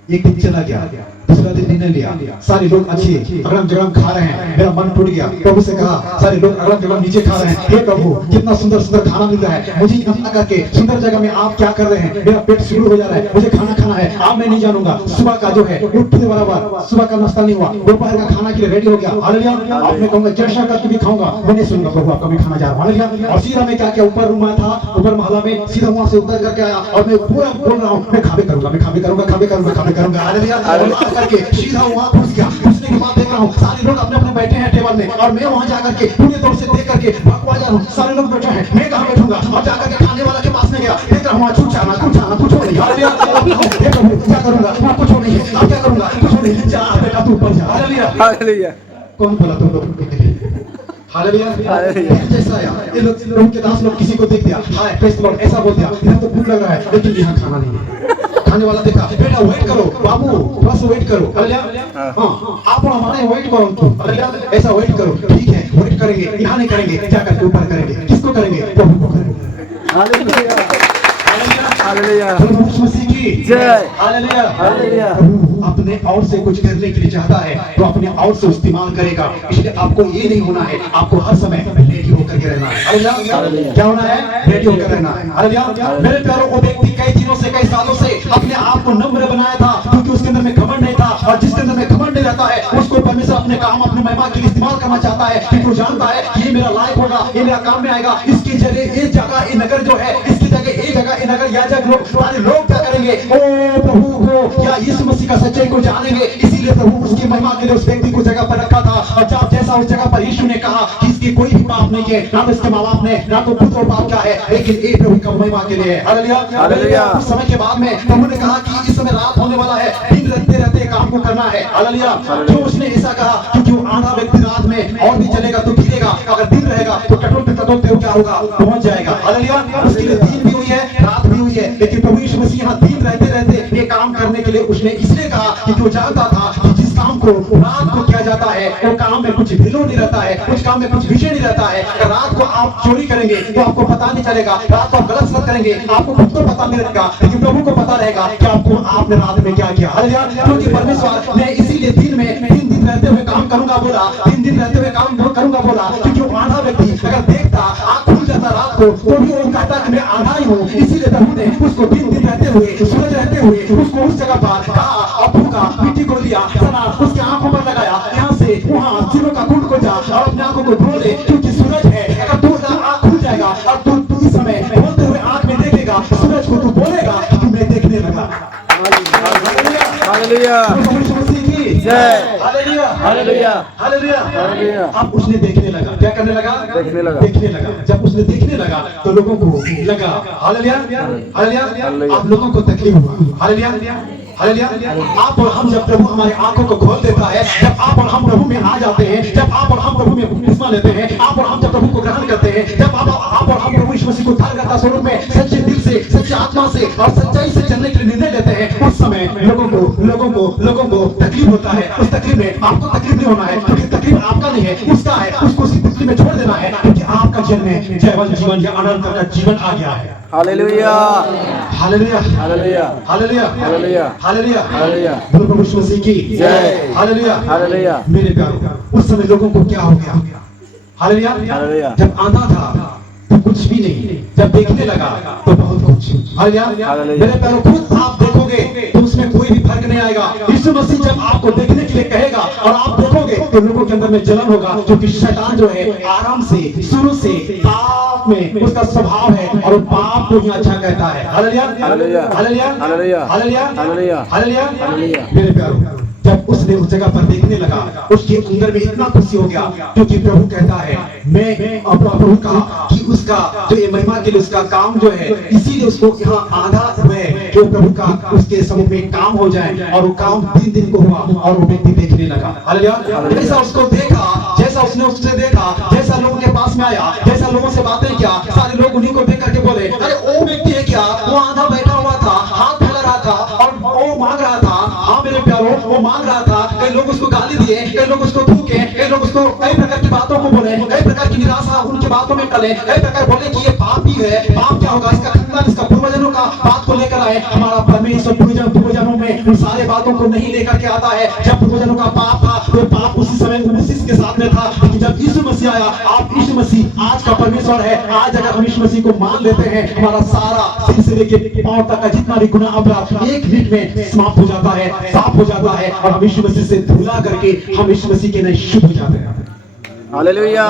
एक दिन चला गया, दूसरा दिन निर्णय लिया, सारे लोग अच्छे अगड़म जगड़म खा रहे हैं, मेरा मन टूट गया। प्रभु से कहा, सारे लोग अगड़म जगड़म नीचे खा रहे हैं, हे प्रभु कितना सुंदर सुंदर खाना मिल रहा है, मुझे इतना करके सुंदर जगह में आप क्या कर रहे हैं? मेरा पेट शुरू हो जा रहा है, मुझे खाना खाना है, आप मैं नहीं जानूंगा। सुबह का जो है उठते बराबर सुबह का नाश्ता नहीं हुआ, दोपहर का खाना के लिए रेडी हो गया। हालेलुया। अब मैं कहूंगा जैसा करके भी खाऊंगा, मैं नहीं सुनूंगा प्रभु आपका, मैं खाना जा रहा हूं। हालेलुया। और सीधा मैं क्या किया, ऊपर रूम में था, ऊपर महला में, सीधा वहां से उतर करके आया और मैं पूरा बोल रहा हूं, मैं खाबे करूंगा, मैं खाबे करूंगा, खाबे करूंगा, खाबे करूंगा। हालेलुया। करके सीधा वहां पहुंच गया। उसने के बाद देख रहा हूं सारे लोग अपने अपने बैठे हैं टेबल में, और मैं वहां जाकर के पूरे तौर से देख करके भगवा जा रहा हूं, सारे लोग बैठे हैं, मैं कहां बैठूंगा? और जाकर के खाने वाला के पास में गया, देख रहा हूं कुछ आना कुछ नहीं। हालेलुया। हे प्रभु क्या करूंगा? कुछ नहीं है, अब क्या करूंगा? कुछ नहीं। जा बेटा तू ऊपर जा। हालेलुया। हालेलुया। कौन बोला तुम लोग के लिए? हालेलुया। हालेलुया। जैसा आया, ये लोग प्रभु के दास लोग किसी को देख दिया, हाय प्रेज द लॉर्ड, ऐसा बोल दिया, इधर तो भूख लग रहा है लेकिन यहाँ खाना नहीं है। खाने वाला देखा, बेटा वेट करो बाबू, थोड़ा सा वेट करो। हालेलुया। हाँ, आप और हमारे वेट करो तुम। हालेलुया। ऐसा वेट करो, ठीक है, वेट करेंगे, यहाँ नहीं करेंगे, क्या करके ऊपर करेंगे? किसको करेंगे? प्रभु को करेंगे। हालेलुया हालेलुया। प्रभु यीशु मसीह की जय। हालेलुया हालेलुया। प्रभु अपने और से कुछ करने के लिए चाहता है तो अपने और से इस्तेमाल करेगा। इसलिए आपको ये नहीं होना है, आपको हर समय रेडी होकर के रहना है। हालेलुया। क्या होना है? रेडी होकर रहना है। हालेलुया। मेरे प्यारों, वो व्यक्ति कई दिनों से, कई सालों से अपने आप को नम्र बनाया था, क्योंकि उसके अंदर में घमंड नहीं था, और जिसके अंदर में घमंड नहीं रहता है उसको परमेश्वर अपने काम, अपने महिमा के लिए इस्तेमाल करना चाहता है, क्योंकि वो जानता है कि ये मेरा लायक होगा, ये मेरा काम में आएगा। इसकी जगह ये जगह, ये नगर जो है, इसकी जगह ये जगह, ये नगर, या जगह लोग, सारे लोग क्या करेंगे? ओ प्रभु को या यीशु मसीह का सच्चाई को जानेंगे। इसीलिए प्रभु उसकी महिमा के लिए उस व्यक्ति को जगह पर रखा था। और जब जैसा उस जगह पर यीशु ने कहा कि इसकी कोई भी पाप नहीं है, ना तो इसके माँ बाप ने, ना तो पुत्र और बाप क्या है, लेकिन एक प्रभु का महिमा के लिए है। हालेलुया। हालेलुया। उस समय के बाद में प्रभु ने कहा कि इस समय रात होने वाला है, दिन रहते रहते काम को करना है। हालेलुया। क्यों उसने ऐसा कहा? क्योंकि वो आधा व्यक्ति रात में और भी चलेगा तो गिरेगा, अगर दिन रहेगा तो टटोलते टटोलते क्या होगा? पहुंच जाएगा। हालेलुया। उसके लिए दिन भी हुई है, रात भी हुई है, लेकिन प्रभु यीशु मसीह यहाँ दिन रहते रहते ये काम करने के लिए उसने इसलिए कहा कि वो जानता था कि जिस काम को रात को किया जाता है वो काम में कुछ विलो नहीं रहता है, कुछ काम में कुछ विषय नहीं रहता है। अगर रात को आप चोरी करेंगे तो आपको पता नहीं चलेगा, रात को आप गलत सलत करेंगे आपको खुद तो पता नहीं रहेगा, लेकिन प्रभु को पता रहेगा कि आपको आपने रात में क्या किया। हालेलुया। क्योंकि परमेश्वर ने इसीलिए दिन में दिन रहते हुए काम करूंगा बोला, दिन रहते हुए काम करूंगा बोला, क्योंकि वो आधा व्यक्ति अगर देखता, आंख खुल जाता रात को, तो भी वो कहता कि मैं आधा ही हूँ। इसीलिए प्रभु ने उसको दिन रहते हुए, सूरज रहते हुए उसको उस जगह पर कहा और फूका, मिट्टी को लिया, सना उसके आंखों पर लगाया, यहाँ से वहाँ सिरों का कुंड को जा और अपने आंखों को धो ले, क्योंकि सूरज है। अगर तू आंख खुल जाएगा और तू इस समय बोलते हुए आंख में देखेगा सूरज को, तू बोलेगा कि मैं देखने लगा। हालेलुया जय। हालेलुया हालेलुया हालेलुया हालेलुया। अब उसने देखने लगा, क्या करने लगा? देखने लगा। देखने लगा। जब उसने देखने लगा तो लोगों को लगा, हालेलुया हालेलुया, आप लोगों को तकलीफ हुआ। हालेलुया हालेलुया। आप और हम जब प्रभु हमारे आंखों को खोल देता है, जब आप और हम प्रभु में आ जाते हैं, जब आप और हम प्रभु में बपतिस्मा लेते हैं, आप और हम जब प्रभु को ग्रहण करते हैं, जब आप और हम प्रभु यीशु मसीह को धार्मिकता स्वरूप में सच्चे दिल से, सच्चे आत्मा से और सच्चाई से चलने के लिए निर्णय लेते हैं, उस समय लोगों को तकलीफ होता है। उस तकलीफ में आपको तकलीफ नहीं होना है, क्योंकि तकलीफ आपका नहीं है, उसका है। उसको सिर्फ स्थिति में छोड़ देना है, क्योंकि आपका जीवन में जयवंत जीवन या अनंत का जीवन आ गया है। हालेलुया हालेलुया हालेलुया हालेलुया हालेलुया हालेलुया हालेलुया। बोलो प्रभु यीशु मसीह की जय। हालेलुया हालेलुया मेरे प्यारो, उस समय लोगों को क्या हो गया? हालेलुया। हालेलुया। जब आंधा था तो कुछ भी नहीं, जब देखने लगा तो बहुत कुछ। हालेलुया। हालेलुया। मेरे प्यारो, खुद आप देखोगे तो उसमें कोई भी फर्क नहीं आएगा। यीशु मसीह जब आपको देखने के लिए कहेगा और आप देखोगे तो लोगों के अंदर में जलन होगा, क्योंकि शैतान जो है आराम से शुरू से पाप में उसका स्वभाव है और वो पाप को ही अच्छा कहता है। हालेलुया हालेलुया हालेलुया हालेलुया हालेलुया हालेलुया हालेलुया। हालेलुया। मेरे प्यारो, जब उसने उस जगह पर देखने लगा, उसके अंदर में इतना खुशी हो गया, क्योंकि प्रभु कहता है, मैं अपना प्रभु का कि उसका जो ये महिमा के लिए उसका काम जो है, इसीलिए उसको यहाँ आधा है कि प्रभु का उसके समूह में काम हो जाए। और वो काम 3 दिन को हुआ और वो व्यक्ति देखने लगा। हालेलुया। जैसा उसको देखा, जैसा उसने उससे देखा, जैसा लोगों के पास में आया, जैसा लोगों से बातें किया, सारे लोग उन्हीं को देख करके बोले, अरे वो व्यक्ति है क्या? वो आधा बैठा हुआ था, हाथ फैला रहा था और वो मांग रहा था। हाँ मेरे प्यारो, वो मांग रहा था। कई लोग उसको गाली दिए, कई लोग उसको थूके, कई लोग उसको कई प्रकार की बातों को बोले, कई प्रकार की निराशा उनकी बातों में टले, कई प्रकार बोले कि ये पापी है। पाप क्या होगा? इसका खानदान, इसका पूर्वजनों का बात को लेकर आए। हमारा परमेश्वर पूर्वजनों में उन सारे बातों को नहीं लेकर के आता है। जब पूर्वजनों का पाप था, वो पाप उसी समय उसी के साथ में था, लेकिन जब यीशु मसीह आया, आप यीशु मसीह आज का परमेश्वर है। आज अगर हम यीशु मसीह को मान लेते हैं, हमारा सारा सिर से लेके पांव तक का जितना भी गुनाह अपराध 1 मिनट में समाप्त हो जाता है, साफ हो जाता है, और हम यीशु मसीह से धुला करके हम यीशु मसीह के नए शुभ हो जाते हैं। हालेलुया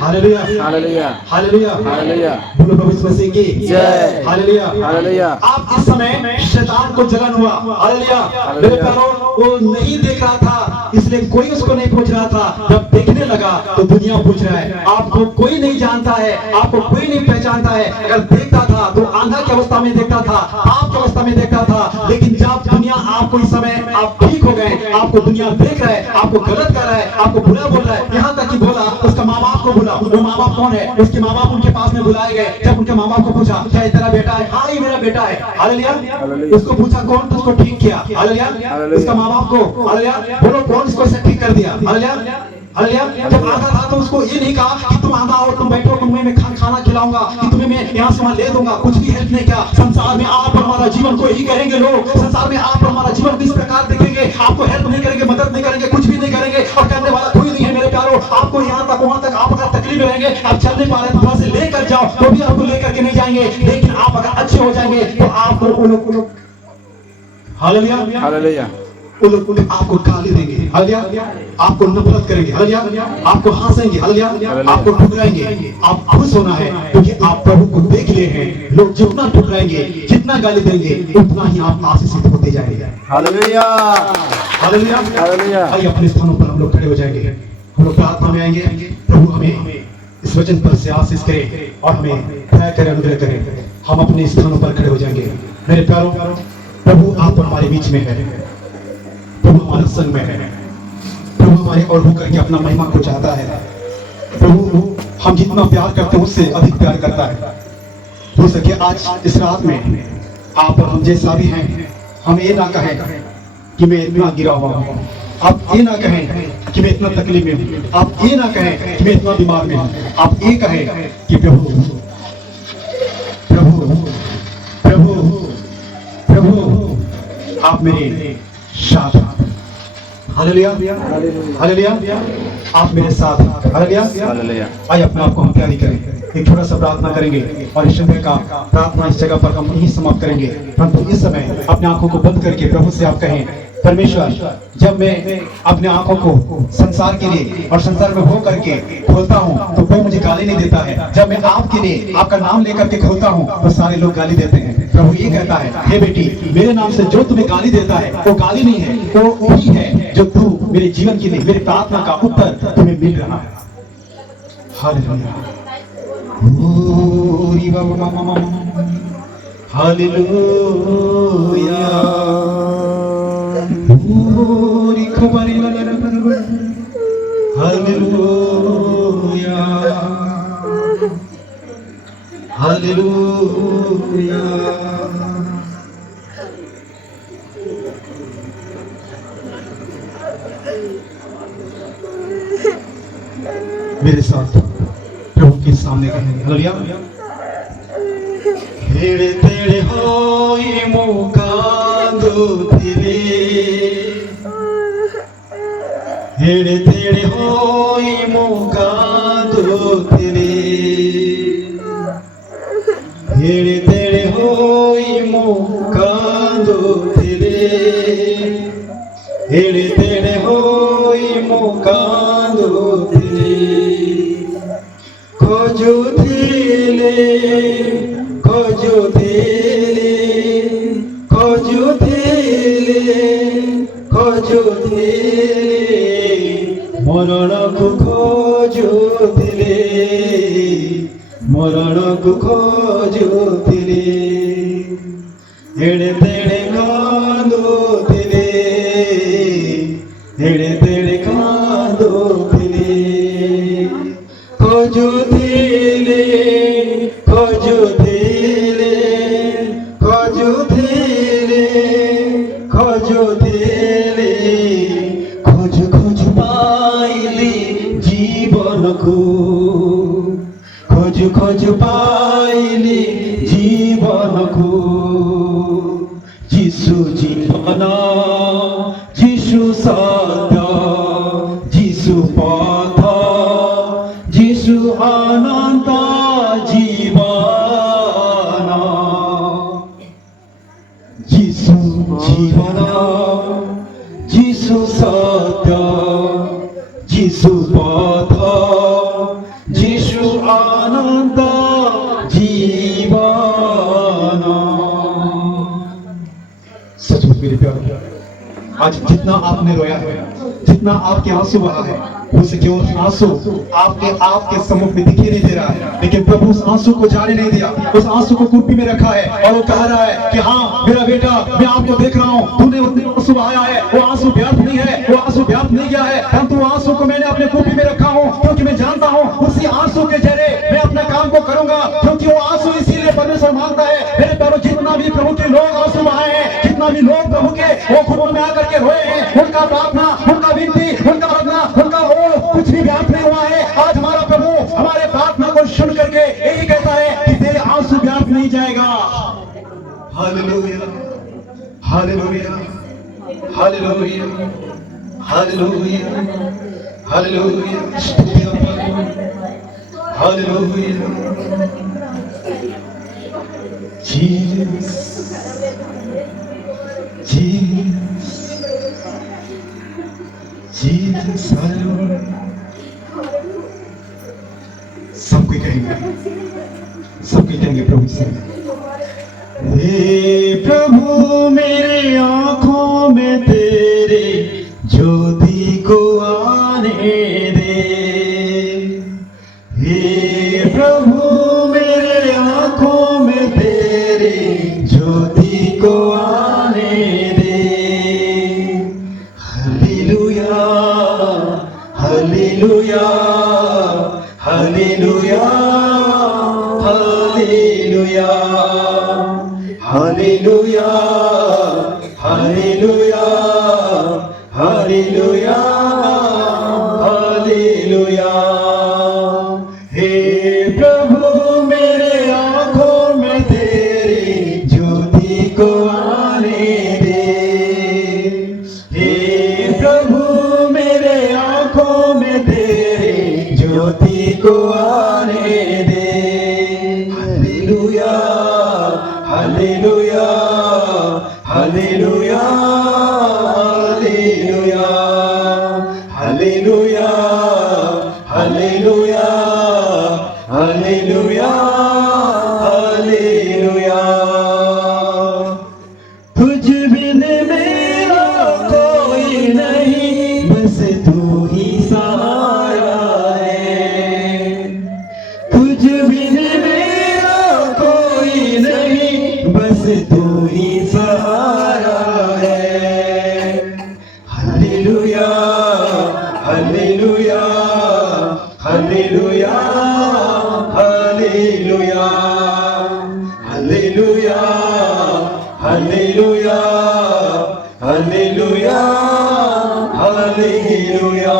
हालेलुया हालेलुया हालेलुया हालेलुया। बोलो प्रभु यीशु मसीह की जय। हालेलुया हालेलुया। आप इस समय शैतान को जलन हुआ। हालेलुया। मेरे प्यारो, वो नहीं देख रहा था, इसलिए कोई उसको नहीं पूछ रहा था। जब देखने लगा तो दुनिया पूछ रहा है। आपको कोई नहीं जानता है, आपको कोई नहीं पहचानता है। अगर देखता था तो आंधा की अवस्था में देखता था, पाप की अवस्था में देखता था, लेकिन जब दुनिया आपको इस समय आप ठीक हो गए, आपको दुनिया देख रहा है, आपको गलत कर रहा है, आपको बुरा बोल रहा है, यहाँ तक कि बोला उसका माँ बाप को बुला। वो माँ बाप कौन है? उसके माँ बाप उनके पास में बुलाए गए। जब उनके माँ बाप को पूछा, क्या ये तेरा बेटा है? हाँ ये मेरा बेटा है। हालेलुया। उसको पूछा कौन? तो उसको ठीक किया। हालेलुया। उसका माँ बाप को, हालेलुया, बोलो कौन इसको ऐसे ठीक कर दिया? Hallelujah hallelujah. जब आंधा था तो उसको ये नहीं कहा कि तुम आंधा हो, तुम बैठो, तुम्हें मैं खाना खिलाऊंगा, कि तुम्हें मैं यहाँ से वहाँ ले दूंगा। कुछ भी हेल्प नहीं किया। संसार में आप और हमारा जीवन को यही कहेंगे लोग। संसार में आप और हमारा जीवन किस प्रकार देखेंगे? आपको हेल्प नहीं करेंगे, मदद नहीं करेंगे, कुछ भी नहीं करेंगे, और करने वाला कोई नहीं है। मेरे प्यारो, आपको यहाँ तक वहाँ तक आप अगर तकलीफ में रहेंगे, आप चल नहीं पा रहे, थोड़ा से लेकर जाओ, तो भी आपको लेकर के नहीं जाएंगे। लेकिन आप अगर अच्छे हो जाएंगे तो आपको वो लोग हालेलुया हालेलुया। वो लोग आपको गाली देंगे। हालेलुया। आपको नफरत करेंगे। हालेलुया। आपको हंसेंगे। हालेलुया। आपको ठुकराएंगे। आप खुश होना है, क्योंकि आप प्रभु को देख लिए हैं। लोग जितना ठुकराएंगे, जितना गाली देंगे, उतना ही आप आशीषित होते जाएंगे। हालेलुया हालेलुया हालेलुया। आइए अपने स्थानों पर हम लोग खड़े हो जाएंगे। हम लोग प्रार्थना में आएंगे। प्रभु हमें इस वचन पर से आशीष करे और हमें दया करे, अनुग्रह करे। हम अपने स्थानों पर खड़े हो जाएंगे। मेरे प्यारों, प्रभु आप हमारे बीच में है, प्रभु हमारे संग में है, प्रभु हमारे और होकर के अपना महिमा को चाहता है। प्रभु हम जितना प्यार करते हैं उससे अधिक प्यार करता है। हो सके आज इस रात में आप और हम जैसा भी हैं, हम ये ना कहें कि मैं इतना गिरा हुआ हूँ, आप ये ना कहें कि मैं इतना तकलीफ में हूँ, आप ये ना कहें कि मैं इतना बीमार में हूँ, आप ये कहें कि प्रभु प्रभु प्रभु प्रभु आप मेरे साथ। हालेलुया हालेलुया। आप मेरे साथ। Hallelujah hallelujah. आइए अपने आप को हम तैयारी करें, एक छोटा सा प्रार्थना करेंगे और इस समय का प्रार्थना इस जगह पर हम यहीं समाप्त करेंगे। परंतु इस समय अपने आंखों को बंद करके प्रभु से आप कहें, परमेश्वर, जब मैं अपने आंखों को संसार के लिए और संसार में हो करके खोलता हूँ तो कोई मुझे गाली नहीं देता है। जब मैं आपके लिए आपका नाम लेकर के खोलता हूँ तो सारे लोग गाली देते हैं। प्रभु ये कहता है, हे बेटी, मेरे नाम से जो तुम्हें गाली देता है वो गाली नहीं है, वो वही है जो तू मेरे जीवन के लिए, मेरी प्रार्थना का उत्तर तुम्हें मिल रहा है। हालेलुया हालेलुया। हालेलुया हालेलुया। मेरे साथ सबके सामने कहेंगे हालेलुया। हेड़े तेड़े होई मुकांदुतिले, हेड़े तेड़े होई मुकांदुतिले, हेड़े तेड़े होई मुकांदुतिले, हेड़े तेड़े होई मुकांदुतिले, खोजुतिले खोजुतिले खोजुतिले खोजुतिले, मरणको खोजुतिले, मरणको खोजुतिले, हेड़े तेड़े कांदुतिले, हेड़े तेड़े कांदुतिले, खोजुतिले खोजुतिले खोजुतिले खोजुतिले, खोज खोज पाइली जीवनको, खोज खोज पाइली जीवनको, जिसु जीवन जिसु सत्य जिसु पथ जिसु अनन्त जीवन, जिसु जीवन जिसु सत्य जिसु पथ जिसु अनन्त जीवन। सचमुच मेरे प्यारे, आज जितना आपने रोया है, जितना आपके आंसू बहा है, उसे केवल आंसू आपके सम्मुख में दिखाई नहीं दे रहा है, लेकिन प्रभु उस आंसू को जाने नहीं दिया, उस आंसू को कुप्पी में रखा है और वो कह रहा है कि हाँ मेरा बेटा, मैं आपको देख रहा हूँ, तूने उतने आंसू बहाया है, वो आंसू व्यर्थ नहीं है, वो आंसू व्यर्थ नहीं गया है, परंतु आंसू को मैंने अपने कुप्पी में रखा हूँ, क्योंकि मैं जानता हूँ उसी आंसू के जरिए मैं अपने काम को करूंगा, क्योंकि वो आंसू इसीलिए परमेश्वर मांगता है। मेरे प्यारों, जितना भी प्रभु के लोग आंसू बहाए हैं, जितना भी लोग प्रभु के वो खुद में आकर के रोए हैं, उनका प्रार्थना, उनका विनती, उनका रखना, उनका वो कुछ भी व्यर्थ नहीं हुआ है। आज हमारा प्रभु हमारे प्रार्थना को सुन करके यही कहता है कि तेरे आंसू व्यर्थ नहीं जाएगा। हालेलुया हालेलुया हालेलुया हालेलुया हालेलुया हालेलुया। जीसस जीसस जीसस, सबके कहेंगे प्रभु से, हे प्रभु मेरे आंखों में तेरे ज्योति को आने दे, हे प्रभु मेरे आंखों में तेरे ज्योति को आने दे। हालेलुया हालेलुया हालेलुया हालेलुया हालेलुया हालेलुया हालेलुया हालेलुया। हे प्रभु मेरे आंखों में तेरी ज्योति को आने दे, हे प्रभु मेरे आंखों में तेरी ज्योति को आने दे। हालेलुया हालेलुया हालेलुया हालेलुया हालेलुया हालेलुया हालेलुया। तुझ बिन मेरा कोई नहीं, बस तू ही सहारा है, तुझ बिन मेरा कोई नहीं, बस तू ही सहारा है। हालेलुया हालेलुया हालेलुया हालेलुया हालेलुया हालेलुया हालेलुया हालेलुया।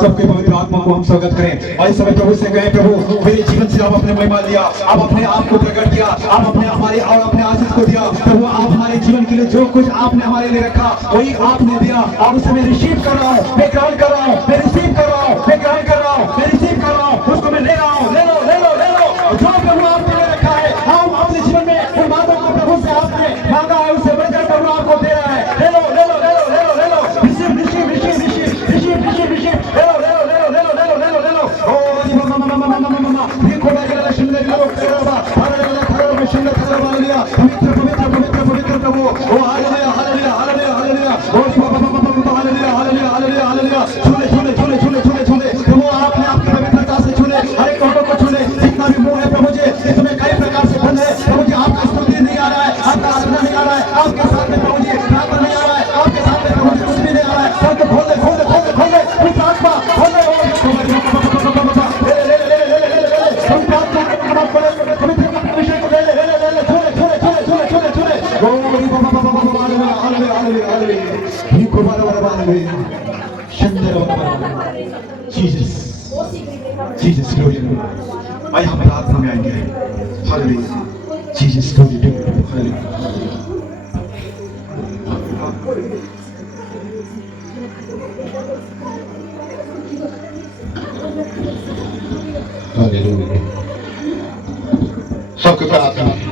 सबके पवित्र आत्मा को हम स्वागत करें और इस समय प्रभु से कहें, प्रभु मेरे जीवन से आप अपने महिमा लिया, आप अपने आप को प्रकट किया, आप अपने हमारे और अपने आशीष को दिया। प्रभु आप हमारे जीवन के लिए जो कुछ आपने हमारे लिए रखा वही आपने दिया। अब उसे मैं रिसीव कर रहा हूँ, मैं ग्रहण कर रहा हूँ, मैं रिसीव कर रहा हूँ, मैं ग्रहण कर रहा हूँ, मैं रिसीव कर रहा हूँ, उसको मैं ले रहा हूँ। ले लो ले लो ले लो, जो प्रभु आपने ले रखा है, हम अपने जीवन में उन बातों को प्रभु से आपने मांगा है, उससे बढ़कर प्रभु आपको दे रहा है। ले लो ले लो ले लो ले लो ले लो, receive receive receive receive receive receive receive, ले लो ले लो ले लो ले लो ले लो ले लो ले लो। ओ ममा ये कोड़ा के शिंदे के लोग तेरा हालेलुया हालेलुया शिंदे तेरा हालेलुया, पवित्र पवित्र पवित्र पवित्र प्रभु। ओ हालेलुया हालेलुया हालेलुया हालेलुया, ओ हालेलुया हालेलुया हालेलुया हालेलुया। छूले छूले छूले छूले छूले छूले प्रभु आपने आपकी पवित्रता से छूले, हर एक होठों को छूले, जितना भी मुंह है प्रभु जी इसमें कई प्रकार से बंद है। प्रभु जी आपका स्तुति नहीं आ रहा है, आपका आराधना नहीं आ रहा है, आपके साथ में प्रभु जी प्रार्थना नहीं आ रहा है, आपके साथ में प्रभु जी कुछ भी नहीं आ रहा है। सब खोल दे खोल दे खोल दे खोल दे, पवित्र आत्मा खोल दे। Jesus glory to God। आइए हम प्रार्थना में आएंगे। Hallelujah, Jesus glory to God। Hallelujah. Hallelujah. सबके प्रार्थना